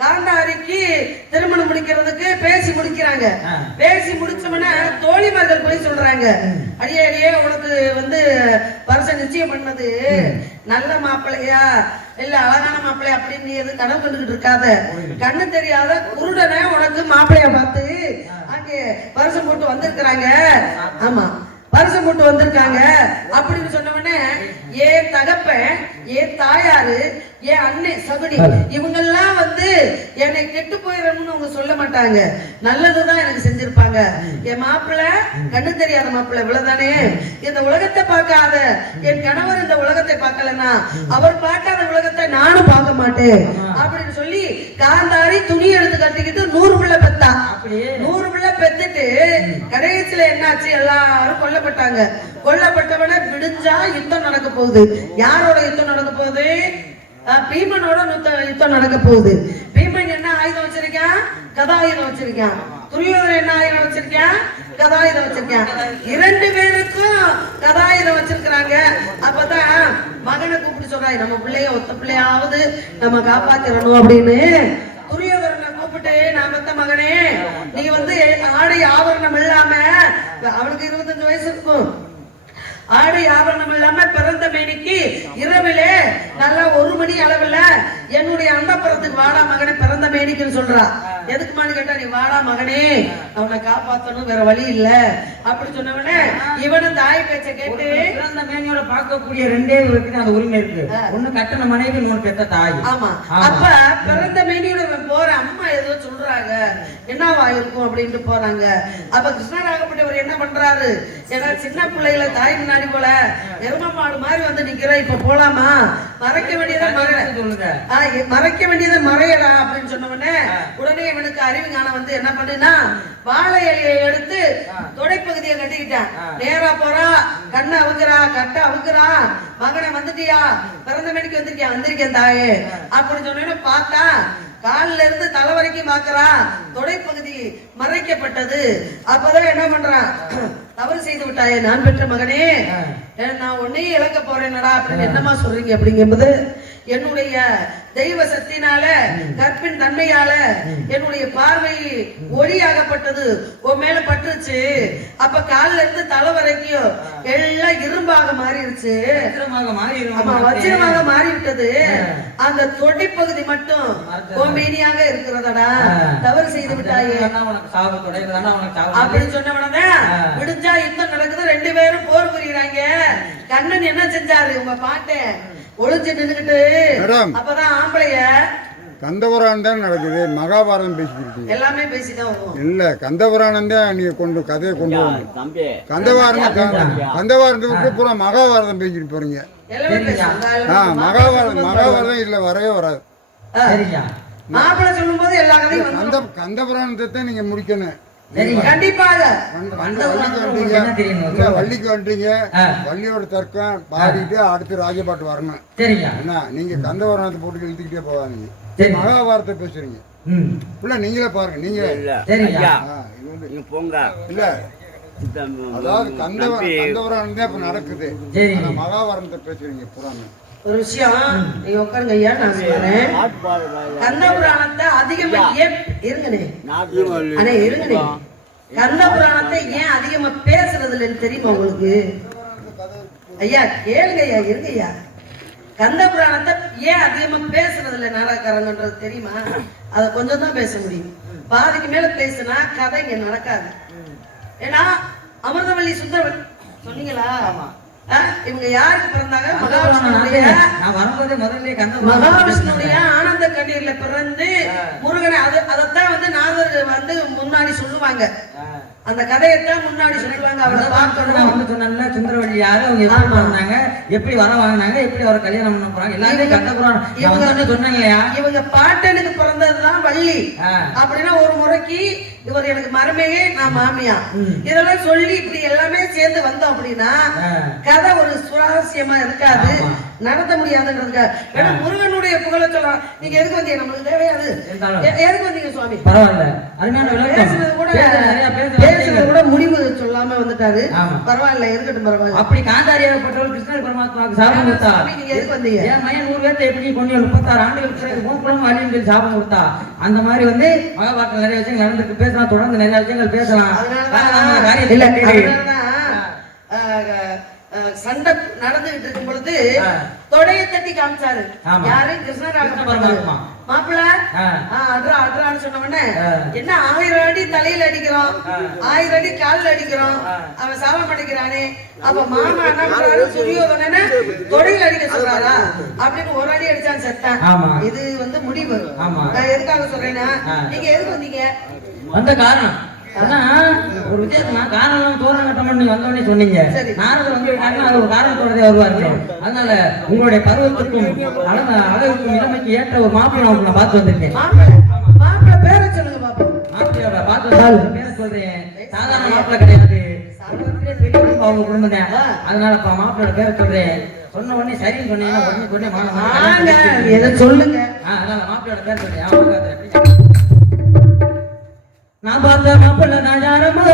காந்தாரிக்கு திருமணம் முடிக்கிறதுக்கு பேசி முடிக்கிறாங்க. பேசி முடிச்சோம்னா தோழிமார்கள் போய் சொல்றாங்க, அடியே அடியே உனக்கு வந்து பரிசம் நிச்சயம் பண்ணது நல்ல மாப்பிள்ளையா இல்ல அழகான மாப்பிள்ளையா அப்படின்னு நீ எது கனவு கண்டுகிட்டு இருக்காத. கண்ணு தெரியாத குருடனை உனக்கு மாப்பிள்ளைய பார்த்து அங்கே பரிசம் போட்டு வந்திருக்கிறாங்க. ஆமா, பரிசம் போட்டு வந்திருக்காங்க அப்படின்னு சொன்னவனே ஏன் தகப்பன், ஏன் தாயாரு, என் அண்ணன் சகுனி இவங்கெல்லாம் வந்து என்னை கெட்டு போயிடணும்னு அவங்க சொல்ல மாட்டாங்க, நல்லதுதான் எனக்கு செஞ்சிருப்பாங்க. என் மாப்பிள்ளை கண்ணு தெரியாத மாப்பிள்ளை இவ்வளவுதானே. இந்த உலகத்தை பார்க்காத என் கணவர் இந்த உலகத்தை பார்க்கலன்னா அவர் பார்க்காத உலகத்தை நானும் பார்க்க மாட்டேன் அப்படின்னு சொல்லி காந்தாரி துணி எடுத்து கட்டிக்கிட்டு 100 பிள்ளை பெத்தா. 100 பிள்ளை பெத்துட்டு கடைசியில என்னாச்சு, எல்லாரும் கொல்லப்பட்டாங்க. கொல்லப்பட்டவன விடிஞ்சா யுத்தம் நடக்க போகுது. யாரோட யுத்தம் நடக்க போகுது? பீமனோட யுத்தம் நடக்க போகுது. பீமன் என்ன ஆயுதம் வச்சிருக்கான்? கதாயுதம் வச்சிருக்கான். துரியோதனன் என்ன ஆயுதம் வச்சிருக்கான்? கதாயுதம் வச்சிருக்கான். 2 பேருக்கும் கதாயுதம் வச்சிருக்கிறாங்க. அப்பதான் மகனை கூப்பிட்டு சொல்றாங்க, நம்ம பிள்ளைய ஒத்த பிள்ளையாவது நம்ம காப்பாத்திரணும் அப்படின்னு. துரியோதனனை கூப்பிட்டு, நான் மத்த மகனே நீ வந்து ஆடை ஆபரணம் இல்லாம, அவனுக்கு 25 வயசு இருக்கும், ஆடை ஆபரணம் இல்லாம பிறந்த மேனிக்கு இரவிலே நல்லா 1 மணி அளவுல என்னுடைய அந்தப்புறத்துக்கு வாடா மகனை பிறந்த மேனிக்குன்னு சொல்றா. எதுக்குமான்னு கேட்டா நீ வாடா மகனே அவனை காப்பாத்தணும் வேற வழி இல்ல அப்படி சொன்னவனே இவனும் தாய் பேச்ச கேட்டு பிறந்த மேனியோட பார்க்கக்கூடிய ரெண்டே இருக்குது அந்த உரிமை இருக்கு. ஒண்ணு கட்டண மனைவி, இன்னொன்னு பெத்த தாய். ஆமா. அப்ப பிறந்த மேனியோட போற அம்மா ஏதோ சொல்றாங்க என்னவா இருக்கும் அப்படின்ட்டு போறாங்க. அப்ப கிருஷ்ணராகப்பட்டவர் என்ன பண்றாரு, ஏன்னா சின்ன பிள்ளைகளை தாய் முன்னாடி போல எரும மாடு மாதிரி வந்து நிக்கிற, இப்ப போலாமா, மறைக்க வேண்டியதை சொல்லுங்க, மறைக்க வேண்டியதை மறையடா அப்படின்னு சொன்ன உடனே உடனே இவனுக்கு அறிவு ஞான வந்து என்ன பண்ணுனா வாழை இலையை எடுத்து தொடைப்பகுதியை கட்டிக்கிட்டான். நேரா போறா, கண்ணை அவுக்குறா, கட்டை அவுக்குறா, மகனை வந்துட்டியா, பிறந்த மணிக்கு வந்திருக்கேன் தாயே அப்படின்னு சொன்ன பார்த்தா காலில இருந்து தலை வரைக்கும் பாக்குறா, தொடைப்பகுதி மறைக்கப்பட்டது. அப்பதான் என்ன பண்றான், தவறு செய்து விட்டாயே நான் பெற்ற மகனே, நான் உன்னையும் இழக்க போறேன்னடா அப்படின்னு என்னமா சொல்றீங்க அப்படிங்கும்போது, என்னுடைய தெய்வ சக்தினால கற்பின் தன்மையால என்னுடைய பார்வை ஒளியாகப்பட்டது உன் மேல பட்டுருச்சு. அப்ப காலில இருந்து தலை வரைக்கும் எல்லாம் இரும்பாக மாறிடுச்சு, வச்சிரமாக மாறிவிட்டது. அந்த தொட்டி பகுதி மட்டும் கோமேனியாக இருக்கிறதடா, தவறு செய்து விட்டாயே அப்படின்னு சொன்ன உடனே விடிஞ்சா யுத்தம் நடக்குது. 2 பேரும் போர் புரியுறாங்க. கண்ணன் என்ன செஞ்சாரு, உங்க பாட்டேன் ஒளிஞ்சு நின்னுக்கிட்டு அப்பதான் ஆம்பளைய கந்தபுராணம் தான் நடக்குது, மகாபாரதம் பேசிக்கிட்டு எல்லாமே பேசிதான் வருவோம். இல்ல கந்தபுராணம் தான் நீங்க கதையை கொண்டு வரணும். கந்தபுராணத்துக்கு பூரா மகாபாரதம் பேசிட்டு போறீங்க. மகாபாரதம் இதுல வரவே வராது. மாப்பிள்ளை சொல்லும் போது எல்லா கதையும் கந்தபுராணத்தை தான் நீங்க முடிக்கணும். கண்டிப்பாக வள்ளிக்கு வந்துட்டீங்க, வள்ளியோட தர்க்கம் பாடிட்டு அடுத்து ராஜபாட்டு வரணும். என்ன நீங்க கந்தபுராணத்தை போட்டு இழுத்துக்கிட்டே போவாங்க, மகாபாரத்தை பேசுறீங்க. இல்ல நீங்களே பாருங்க, நீங்களே போங்க. இல்ல அதாவது கந்தபுராணம் தான் இப்ப நடக்குது, மகாபாரதத்தை பேசுறீங்க புராணம். ஒரு விஷயம் நீங்க உட்காருங்க ஐயா, நான் சொல்றேன். கந்தபுராணத்தை அதிகமா இருங்கனே அண்ணே இருங்கனே, கந்தபுராணத்தை ஏன் அதிகமா பேசுறது இல்லைன்னு தெரியுமா உங்களுக்கு? ஐயா கேளுங்க ஐயா, இருங்க ஐயா. கந்தபுராணத்தை ஏன் அதிகமா பேசுறது இல்லை நாடகக்காரங்கன்றது தெரியுமா? அதை கொஞ்சம் தான் பேச முடியும், பாதிக்கு மேல பேசுனா கதை இங்க நடக்காது. ஏன்னா அமிர்தவல்லி சுந்தரவல்லி சொன்னீங்களா, இவங்க யாருக்கு பிறந்தாங்க, மகாவிஷ்ணுடைய ஆனந்த கண்ணீர்ல பிறந்து முருகனை அதைத்தான் வந்து நாதர் வந்து முன்னாடி சொல்லுவாங்க, அந்த கதையத்தான் முன்னாடி சொல்லுவாங்க. அவளை பார்க்கணும் வந்து சொன்னால சுந்தரவல்லி யாரு, அவங்க எப்படி பிறந்தாங்க, எப்படி வர வாங்கினாங்க, எப்படி அவரை கல்யாணம் பண்ண போறாங்க, எல்லாமே கந்தபுராணம் இவங்க சொன்னாங்க இல்லையா. இவங்க பாட்டனுக்கு பிறந்ததுதான் வள்ளி அப்படின்னா ஒரு முறைக்கு இவர் எனக்கு மருமையே நான் மாமியா, இதெல்லாம் சொல்லி இப்படி எல்லாமே சேர்ந்து வந்தோம் அப்படின்னா கதை ஒரு சுவாரஸ்யமா இருக்காது, நடத்த முடியாதுன்றதுக்காக முருகனுடைய புகழ சொல்லலாம். நீங்க எதுக்கு வந்தீங்க, நம்மளுக்கு தேவையாது, எதுக்கு வந்தீங்க சுவாமி? பேசுறது கூட முடிவு சொல்லாம வந்துட்டாரு, பரவாயில்ல இருக்கட்டும் பரவாயில்ல. அப்படி காந்தாரியாகப்பட்டவர் கிருஷ்ணர் பரமாத்மாவுக்கு சாபம் கொடுத்தா, நீங்க எதுக்கு வந்தீங்க? என் மகன் 100 பேர்த்தை எப்படி கொண்டு 36 ஆண்டுகளுக்கு மூக்குளம் அழியும் சொல்லி சாபம் கொடுத்தா, அந்த மாதிரி வந்து மகாபாரதம் நிறைய விஷயங்கள் நடந்துருக்கு, பேசலாம், தொடர்ந்து நிறைய விஷயங்கள் பேசலாம். சண்டை நடந்துகிட்டு இருக்கும் பொழுது தொடைய தட்டி காமிச்சாரு யாரு, கிருஷ்ணராக மாப்பிள்ள அட்ரான்னு சொன்ன உடனே என்ன 1000 அடி தலையில அடிக்கிறோம், 1000 அடி காலில் அடிக்கிறோம், அவன் சாபம் அடிக்கிறானே. அப்ப மாமா என்ன பண்றாரு, துரியோதனனை தொடையில அடிக்க சொல்றாரா அப்படின்னு ஒரு அடி அடிச்சான் செத்தான். இது வந்து முடிவு. நான் எதுக்காக சொல்றேன்னா, நீங்க எதுக்கு வந்தீங்க? வந்த காரணம் ஒரு விஷயத்த காரணம் தோரணம் கட்டணும் நீங்க வந்தோடனே சொன்னீங்க, நாரதர் வந்து அது ஒரு காரணத்தோடதே வருவாரு. அதனால உங்களுடைய பருவத்துக்கும் அழகுக்கும் இளமைக்கு ஏற்ற ஒரு மாப்பிள்ளை நான் பார்த்து வந்திருக்கேன். மாப்பிள்ளை பேரை சொல்லுங்க பாப்போம். மாப்பிள்ளையோட பார்த்து பேரை சொல்றேன், சாதாரண மாப்பிள்ளை கிடையாது, அவங்க குடும்பம் தான். அதனால மாப்பிள்ளோட பேரை சொல்றேன். சொன்ன உடனே சரின்னு சொன்னீங்கன்னா உடனே சொல்லுங்க. அதனால மாப்பிள்ளோட பேர் சொல்றேன். நான் பார்த்த மாப்பிள்ள நான் யாரமா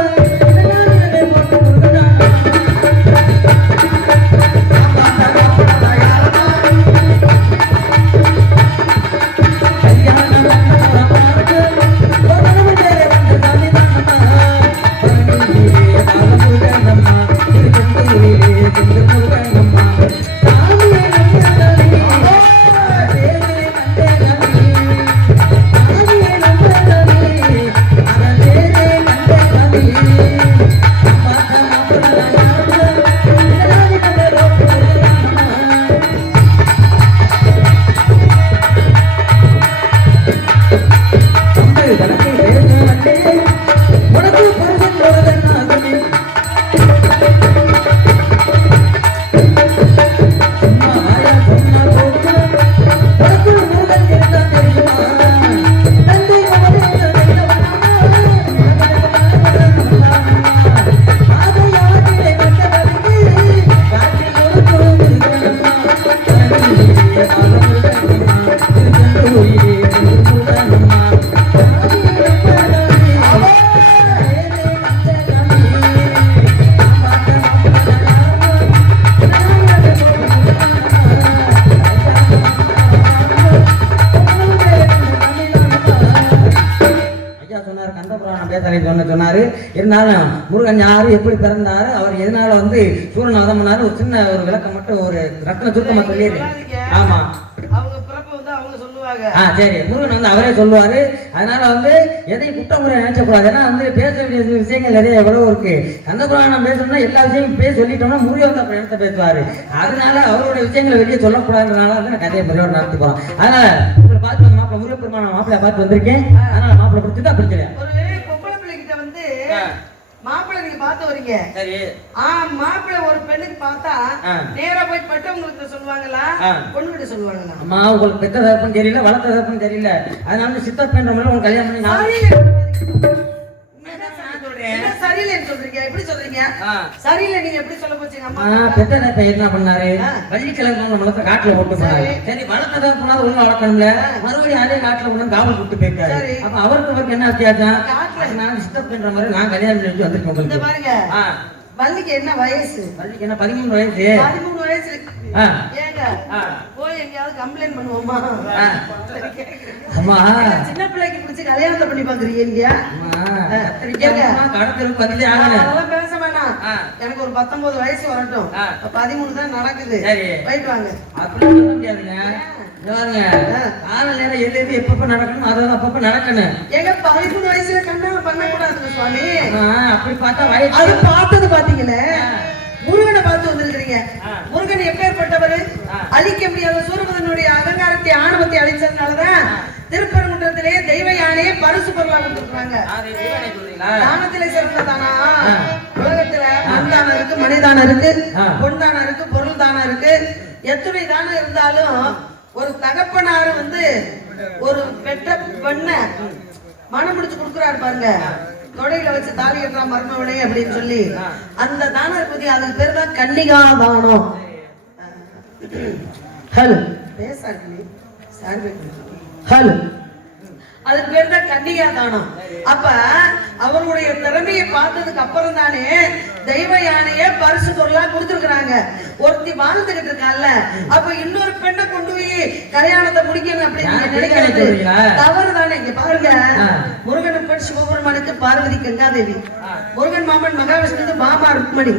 சொன்னாரு. இருந்தாலும் முருகன் யாரு, எப்படி பிறந்தாரு, அவர் எதனால வந்து சூரன் வதம் பண்ணாரு, ஒரு சின்ன ஒரு விளக்கம் மட்டும் ஒரு ரத்ன சுத்தமா சொல்லிடுறேன். ஆமா, அவங்க பிறப்பு வந்து அவங்க சொல்லுவாங்க. சரி, முருகன் வந்து அவரே சொல்லுவாரு. அதனால வந்து எதையும் குற்றமுறை நினைச்சக்கூடாது. ஏன்னா வந்து பேச வேண்டிய விஷயங்கள் நிறைய எவ்வளவு இருக்கு. கந்தபுராணம் பேசணும்னா எல்லா விஷயமும் பேச சொல்லிட்டோம்னா முருகன் தான் இடத்த பேசுவாரு. அதனால அவருடைய விஷயங்களை வெளியே சொல்லக்கூடாதுனால வந்து நான் கதையை பெரியவர் நடத்தி போறோம். அதனால உங்களை பார்த்து வந்து மாப்பிள்ள முருகப்பெருமான மாப்பிள்ளைய பார்த்து வந்திருக்கேன். அதனால மாப்பிள்ளை பிடிச்சிட்டா பிடிக்கல. ஒரு பொம்பளை பிள்ளைகிட்ட வந்து மாப்பிள்ளை நீங்க பார்த்து வரீங்க. சரி. மாப்பிள்ளை ஒரு பெண்ணுக்கு பார்த்தா நேரா போய் பெற்றவங்களுக்கு சொல்லுவாங்களா, பொண்ணுகிட்ட சொல்லுவாங்களா? அம்மா, உங்களுக்கு பெத்த தரப்புன்னு தெரியல, வளர்த்த தரப்புன்னு தெரியல. அதனால சித்தப்பன்ற மாதிரி உங்களுக்கு கல்யாணம் பண்ணி சரியில்லைன்னு சொல்றீங்க. எப்படி சொல்றீங்க? சரியில்லை நீங்க எப்படி சொல்ல போச்சீங்க? பெத்த தரப்ப என்ன பண்ணாரு, வள்ளிக்கிழமை நம்மள காட்டுல ஓட்டு போனாரு. சரி, வளர்த்த தரப்புனா ஒழுங்கா வளர்க்கணும்ல, மறுபடியும் அதே காட்டுல ஒண்ணு காவல் கூட்டு போயிருக்காரு. அப்ப அவருக்கு என்ன வித்தியாசம்? நான் சித்தப்பன்ற மாதிரி நான் கல்யாணம் பண்ணி வந்திருக்கேன் உங்களுக்கு. பாருங்க, வள்ளிக்கு என்ன வயசு? வள்ளிக்கு என்ன 13 வயசு. 13 வயசு. ஏங்க போய் எங்கயாவது கம்ப்ளைண்ட் பண்ணுவோமா? அம்மா, சின்ன பிள்ளைக்கு பிடிச்சி கல்யாணத்தை பண்ணி பாக்குறீங்க. கடத்தலுக்கு பதிலே ஆகணும். அதெல்லாம் பேச வேணாம். எனக்கு ஒரு 19 வயசு வரட்டும். 13 தான் நடக்குது. போயிட்டு வாங்க. அப்படிலாம் சொல்ல முடியாதுங்க. எப்பப்ப நடக்கணும் அதான் அப்பப்ப நடக்கணும். எங்க 13 வயசுல கல்யாணம் பண்ண கூடாது சுவாமி. அப்படி பார்த்தா வயசு அது பார்த்தது பாத்தீங்களே. முருகனை பார்த்து வந்திருக்கிறீங்க. முருகன் எப்பேற்பட்டவர்? அழிக்க முடியாத சூரபதனுடைய அகங்காரத்தை ஆணவத்தை அழிச்சதுனாலதான் திருப்பரங்குன்றத்திலே தெய்வ யானையை பரிசு பொருளா கொடுத்துருக்காங்க. தானத்திலே சிறந்ததானா? உலகத்துல மண்தானம் இருக்கு, மனிதானம் இருக்கு, பொன் தானம் இருக்கு, பொருள் தானம் இருக்கு. எத்தனை தானம் இருந்தாலும் ஒரு தகப்பனாரு வந்து ஒரு பெற்ற பெண்ண மனம் முடிச்சு கொடுக்குறாரு பாருங்க. தொடையில வச்சு தாலி கட்டுறா மர்மவனே அப்படின்னு சொல்லி அந்த தானம் பத்தி அதுக்கு பேர் தான் கன்னிகா தானம். ஹலோ பேசாரு ஹலோ, அதுக்கு பேர் தான் கன்னிகா தானம். அப்ப அவருடைய திறமையை பார்த்ததுக்கு அப்புறம் தானே தெய்வ யானைய பரிசு பொருளா கொடுத்துருக்காங்க. ஒருத்தி வாழ்ந்துகிட்டு இருக்கான்ல, அப்ப இன்னொரு பெண்ணை கொண்டு போய் கல்யாணத்தை முடிக்கணும் அப்படின்னு நினைக்கிறது தவறு தானே. இங்க பாருங்க, முருகன் சிவபெருமானுக்கு பார்வதி கங்காதேவி, முருகன் மாமன் மகாவிஷ்ணுக்கு மாமா ருக்மணி,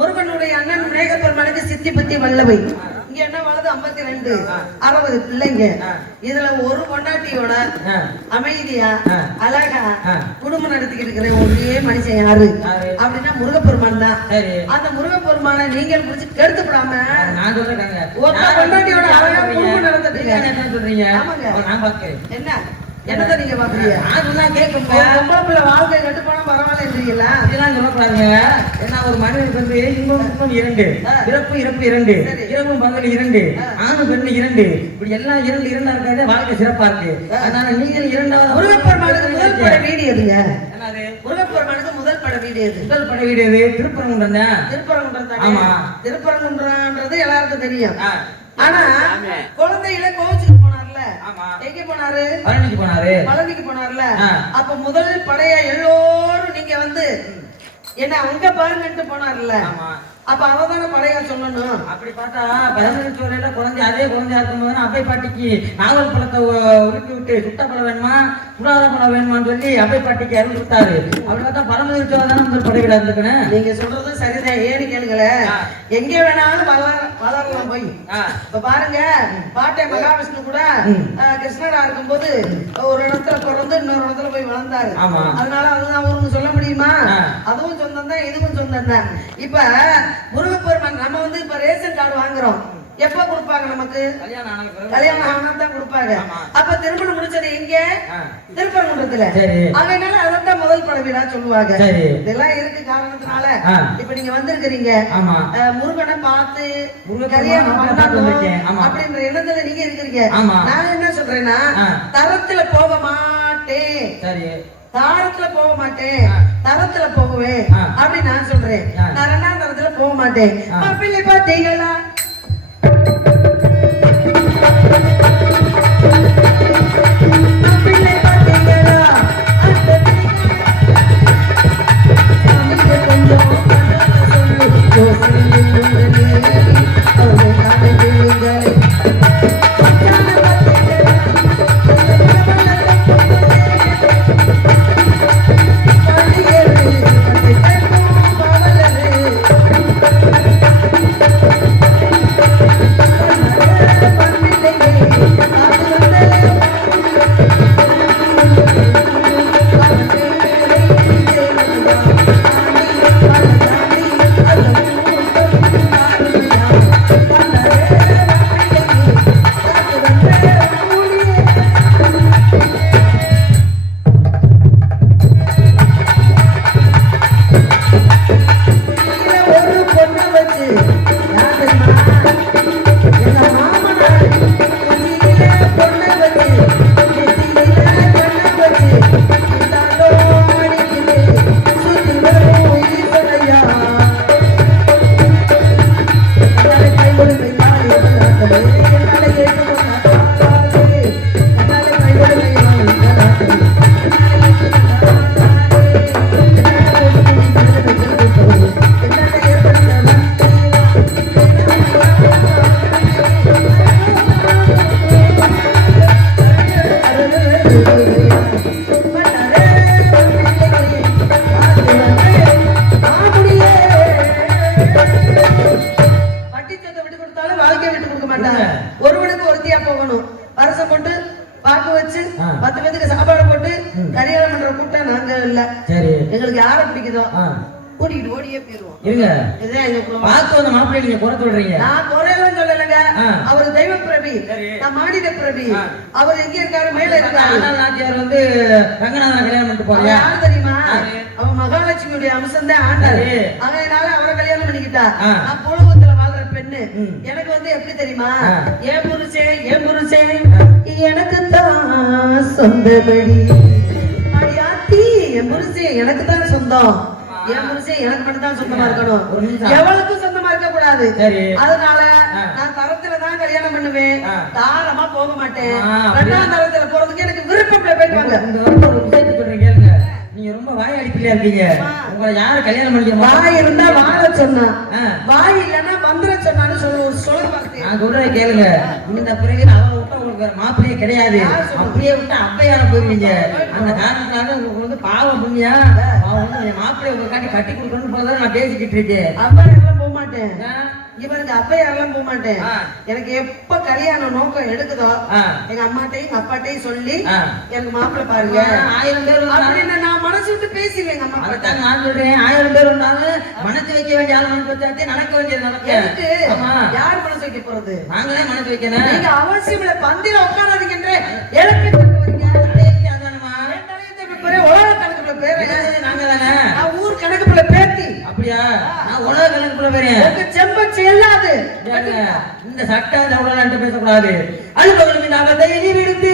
முருகனுடைய அண்ணன் மேகப்பெருமானுக்கு சித்தி பத்தி வல்லவை. இங்க என்ன வளது 52 60 பிள்ளைங்க. இதுல ஒரு பொண்டாட்டியோட அமைதியா அழகா குடும்பம் நடத்திக்கிட்டு இருக்கிற ஒரே மனுஷன் யாரு அப்படின்னா முருகப்பெருமான் தான். அந்த முருகப்பெருமான நீங்கள் பிடிச்சி கெடுத்து விடாம ஒரு பொண்டாட்டியோட அழகா குடும்பம் நடத்திட்டு என்ன என்னதான் நீங்க பாக்குறீங்க? வாழ்க்கை கட்டு போனா பரவாயில்ல அதெல்லாம் சொல்லக்கூடாதுங்க. ஏன்னா ஒரு மனிதனுக்கு வந்து இன்பம் 2, பிறப்பு இறப்பு 2, இரவும் பகல் 2, ஆணு பெண்ணு 2, இப்படி எல்லாம் 2 இருக்காதே வாழ்க்கை சிறப்பா இருக்கு. அதனால நீங்கள் 2வது முருகப்பெருமானுக்கு முதல் பட வீடு எதுங்க? முருகப்பெருமானுக்கு முதல் பட வீடு எது? முதல் பட வீடு எது? திருப்பரங்குன்றம் தான். திருப்பரங்குன்றம் தான். ஆமா, திருப்பரங்குன்றம்ன்றது எல்லாருக்கும் தெரியும். ஆனா குழந்தைகளை கோவிச்சுக்கு போனார்ல, எங்க போனாரு? பழனிக்கு போனார்ல. அப்ப முதல் படைய எல்லோரும் நீங்க வந்து என்ன அங்க பாருங்கன்ட்டு போனார்ல, அப்ப அவதான படையா சொல்லணும். அப்படி பார்த்தா பரமேஸ்வரியில குழந்தை அதே குழந்தையா இருக்கும்போது அப்பை பாட்டிக்கு நாவல் பழத்தை உருக்கி விட்டு சுட்ட பழம் வேணுமா சுடாத பழம் வேணுமான்னு சொல்லி அப்பை பாட்டிக்கு அருள் கொடுத்தாரு. அப்படி பார்த்தா பரமேஸ்வரர் தானே முதல் படையில இருந்துக்கணும். நீங்க சொல்றது சரிதான். ஏன்னு கேளுங்கள, எங்க வேணாலும் வளரலாம் போய். இப்ப பாருங்க, பாட்டை மகாவிஷ்ணு கூட கிருஷ்ணரா இருக்கும் போது ஒரு இடத்துல பிறந்து இன்னொரு இடத்துல போய் வளர்ந்தாரு. அதனால அதுதான் அவருக்கு சொல்ல முடியுமா? அதுவும் சொந்தம் தான், இதுவும் சொந்தம் தான். இப்ப முருகப்பெருமான் நம்ம வந்து இப்ப ரேஷன் கார்டு வாங்குறோம். எப்ப கொடுப்பாங்க நமக்கு? கல்யாணம் ஆனதுக்கு பிறகு. கல்யாணம் ஆனா தான் கொடுப்பாங்க. ஆமா. அப்ப திருமணம் முடிச்சது எங்க? திருப்பரங்குன்றத்துல. சரி. அதனால அதான் முதல் பட விழா சொல்லுவாங்க. சரி. இதெல்லாம் இருக்கு காரணத்தினால இப்ப நீங்க வந்திருக்கிறீங்க. ஆமா. முருகனை பார்த்து முருகன் கல்யாணம் பண்ணணும் ஆமா. அப்படின்ற எண்ணத்துல நீங்க இருக்கிறீங்க. ஆமா. நான் என்ன சொல்றேன்னா தரத்துல போக மாட்டேன். சரி. தாரத்துல போக மாட்டேன், தரத்துல போகுவேன் அப்படின்னு நான் சொல்றேன். நான் 2ஆம் தரத்துல போக மாட்டேன். மாப்பிள்ளை பாத்தீங்களா? மாப்பிள்ளை பாத்தீங்களா? ஒருவனுக்கு ஒருத்தியா போகணும். வருஷம் போட்டு பாக்கு வச்சு 10 பேருக்கு சாப்பாடு போட்டு கல்யாணம் பண்ற கூட்டம் நாங்க இல்ல. எங்களுக்கு யார பிடிக்குதோ கூட்டிட்டு ஓடியே போயிருவோம். பார்த்து வந்த மாப்பிள்ளை நீங்க குறை சொல்றீங்க. நான் குறையெல்லாம் சொல்லலைங்க. அவர் தெய்வ பிரபி, நான் மாநில பிரபி. அவர் எங்க இருக்காரு? மேல இருக்காரு. நாச்சியார் வந்து ரங்கநாதனை கல்யாணம் பண்ணிட்டு போறியா? யார் தெரியுமா? அவன் மகாலட்சுமியுடைய அம்சம் தான் ஆண்டாரு. அதனால அவரை கல்யாணம் பண்ணிக்கிட்டா. நான் புலகத்துல வாழ்ற பெண்ணு. எனக்கு வந்து எப்படி தெரியுமா? ஏன் புருஷே எனக்கு தான் சொந்தபடி. அடியாத்தி என் புருஷன் எனக்கு தான் சொந்தம். என் புருஷன் எனக்கு மட்டும் தான் சொந்தமா இருக்கணும், எவளுக்கும் சொந்தமா இருக்க கூடாது. அதனால நான் தரத்துல தான் கல்யாணம் பண்ணுவேன், தாரமா போக மாட்டேன். 2ஆம் தரத்துல போறதுக்கு எனக்கு விருப்பம் இல்லை. போயிட்டு வாங்க. நீங்க ரொம்ப வாய் அடிப்பிலையா இருக்கீங்க. உங்களை யாரு கல்யாணம் பண்ணிக்க? வாய் இருந்தா வாழ சொன்னா, வாய் இல்லன்னா வந்துட சொன்னான்னு சொல்ல வார்த்தை. நான் சொல்றதை கேளுங்க. இந்த பிறகு அவன் விட்டா உங்களுக்கு வேற மாப்பிள்ளையே கிடையாது. அப்படியே விட்டா அப்பையான போயிருவீங்க. அந்த காரணத்தினால உங்களுக்கு வந்து பாவம் புண்ணியா அவன் வந்து மாப்பிள்ளைய உங்களுக்கு கட்டி கொடுக்கணும்னு போலதான் நான் பேசிக்கிட்டு இருக்கேன். அப்பா எல்லாம் போக மாட்டேன், இவனுக்கு அப்பையாரெல்லாம் போக மாட்டேன். எனக்கு எப்ப கல்யாணம் நோக்கம் எடுக்குதோ எங்க அம்மாட்டையும் எங்க அப்பாட்டையும் சொல்லி எனக்கு மாப்பிள்ளை பாருங்க 1000 பேர் அப்படின்னு நான் மனசு விட்டு பேசிடுவேன். எங்க அம்மா அப்பா நான் சொல்றேன் 1000 பேர் இருந்தாலும் மனசு வைக்க வேண்டிய ஆள் மனசு வச்சாத்தே நடக்க வேண்டியது நடக்கு. யார் மனசு வைக்க போறது? நாங்களே மனசு வைக்கணும். நீங்க அவசியம் இல்ல, பந்தில உட்காராதீங்கன்ற எழுப்பி உலக கணக்குள்ள பேரு நாங்க தானே. நான் ஊர் கணக்குள்ள பேத்தி. அப்படியா? நான் உலக கணக்குள்ள பேரு. செம்பச்சு எல்லாது இந்த சட்டம் தவறான பேசக்கூடாது. அழுபகல் மீது ஆபத்தை எண்ணி விடுத்து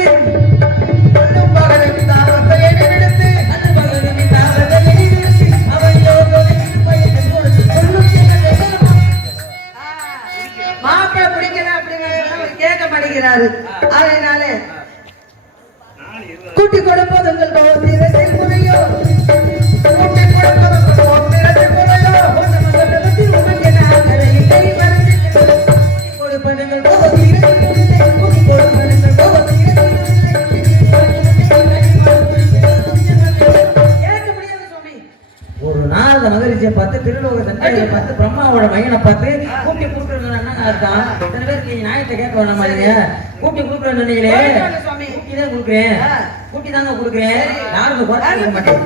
மாப்பிள்ளை பிடிக்கல அப்படிங்கிறத கேட்க மாட்டேங்கிறாரு. அதனால கூட்டி கொடுப்பது உங்கள் கோத்திரத்தில் முறையோ, கூட்டி கொடுப்பது கோத்திரத்தில் முறையோ, உமக்கு நாங்கள் இல்லை மறந்து கொடுப்பது உங்கள் கோத்திரத்தில் கூட்டி கொடுப்பது உங்கள் கோத்திரத்தில் கேட்க முடியாது சுவாமி. ஒரு நாள் மகிழ்ச்சியை பார்த்து திருலோக சந்தையை பார்த்து பிரம்மாவோட மையனை பார்த்து கூட்டி கூப்பிட்டுருந்தாங்கன்னா அர்த்தம். இத்தனை பேருக்கு நீங்க நியாயத்தை கேட்க வேணாமா? இல்லையா கூட்டி கூப்பிட்டு சொன்னீங்களே, கூட்டி தான் கொடுக்குறேன், கூட்டி தாங்க கொடுக்குறேன். யாருக்கு குறைச்சு கொடுக்க மாட்டேன்,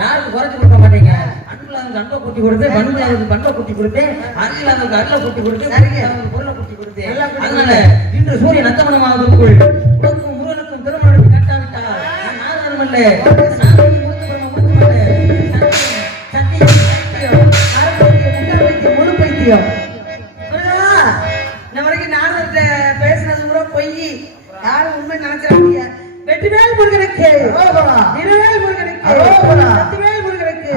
யாருக்கு குறைச்சு கொடுக்க மாட்டேங்க. அன்புல பண்புலாவுக்கு அன்பை கூட்டி கொடுத்து பண்புலாவுக்கு பண்பை கூட்டி கொடுத்து அருளாவுக்கு அருளை கூட்டி கொடுத்து பொருளை கூட்டி கொடுத்து அதனால இன்று சூரியன் அத்தமனமாவதற்குள் உனக்கும் முருகனுக்கும் திருமணம் கட்டாவிட்டால் நானும் அல்ல முழு பைத்தியம் இந்த வரைக்கும் நானும் பேசினது கூட பொய் யாரும் உண்மை நினைச்சாங்க. வெற்றிவேல் முருகனுக்கு, திருவேல் முருகனுக்கு, சக்திவேல் முருகனுக்கு